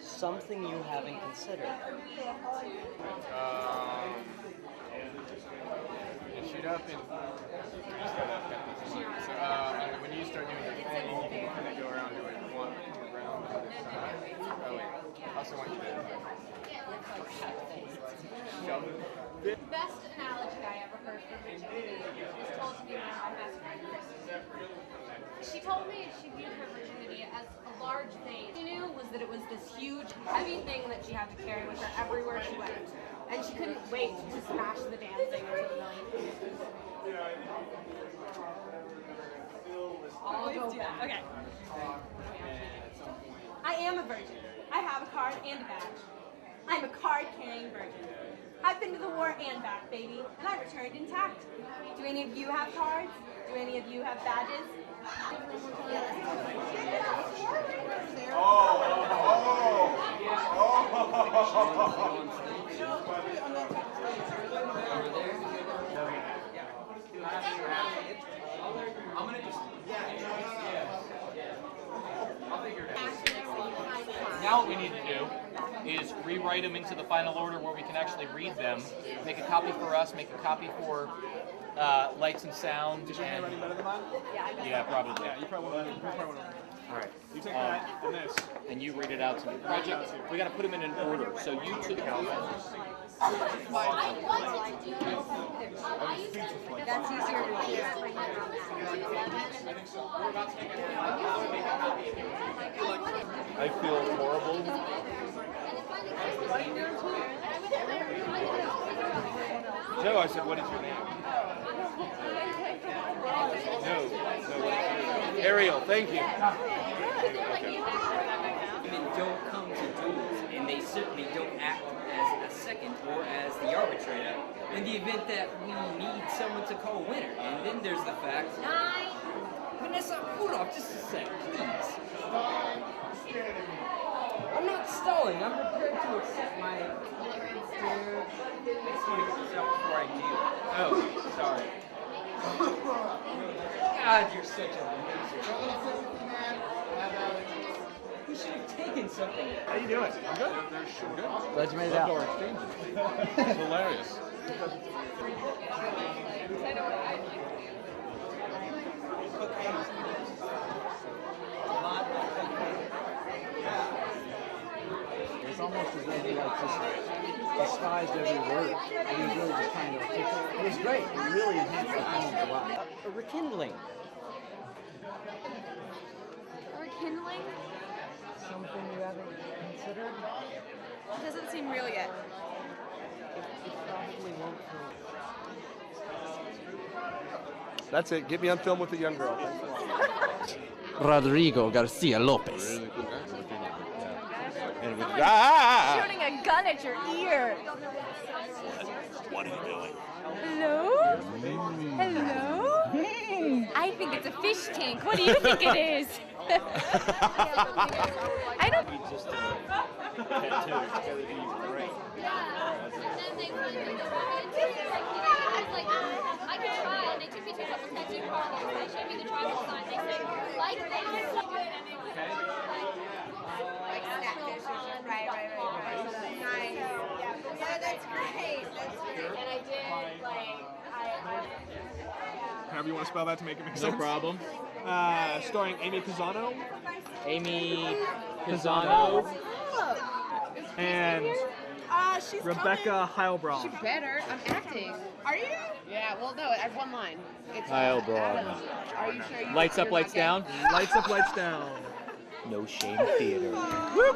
Something you haven't considered. You shoot up and you just got up. So when you start doing your thing, you can kind of go around doing one round on the side. Oh wait, I also want you to shove it. The best analogy I ever heard from virginity was told to me by my best friend, Kristen. She told me she viewed her virginity as a large vase. She knew was that it was this huge, heavy thing that she had to carry with her everywhere she went. And she couldn't wait to smash the damn thing into a million pieces. I'll go back. Okay. I am a virgin. I have a card and a badge. I'm a card-carrying virgin. I've been to the war and back, baby, and I returned intact. Do any of you have cards? Do any of you have badges? I'm gonna just. I'll figure it out. Now what we need to do is rewrite them into the final order where we can actually read them. Make a copy for us. Make a copy for lights and sound. Is your handwriting better than mine? Yeah, probably. Yeah, you probably want to. All right. You take that and this. And you read it out to me. Project, we got to put them in an order. So you took That's easier to do. I feel horrible. No, I said, what is your name? No. Ariel, thank you. Women don't come to duels, and they certainly don't act as a second or as the arbitrator in the event that we need someone to call winner. And then there's the fact. Vanessa, hold off just a sec, please. I'm not stalling. I'm prepared to accept my. I just want to get this out before I do. Oh, sorry. God, you're such a loser. We should have taken something. How you doing? I'm good. Good. Glad you made it out. Loved our exchanges. It's hilarious. It's almost as though he like just despised every word. And he was really just trying to articulate. It was great. It really enhanced the poems a lot. A rekindling. A rekindling? Something you haven't considered? It doesn't seem real yet. That's it. Get me on film with the young girl. Rodrigo Garcia Lopez. Shooting a gun at your ear. What are you doing? Hello? Hello? I think it's a fish tank. What do you think it is? I don't. I could try, and they took me to a couple tattoo parlors. They showed me the tribal sign. They said, like this. Like snapfish. Right. Nice. Yeah, that's great. That's great. And I did, However you want to spell that to make it make No sense. problem. Starring Amy Pisano Amy Pisano. and She's Rebecca Heilbronn. She better. I'm acting. Are you? Yeah, well, no, I have one line. It's Heilbronn. Adam, are you sure you Lights up, you're lights not gay? down. Lights up, lights down. No Shame Theater. Final.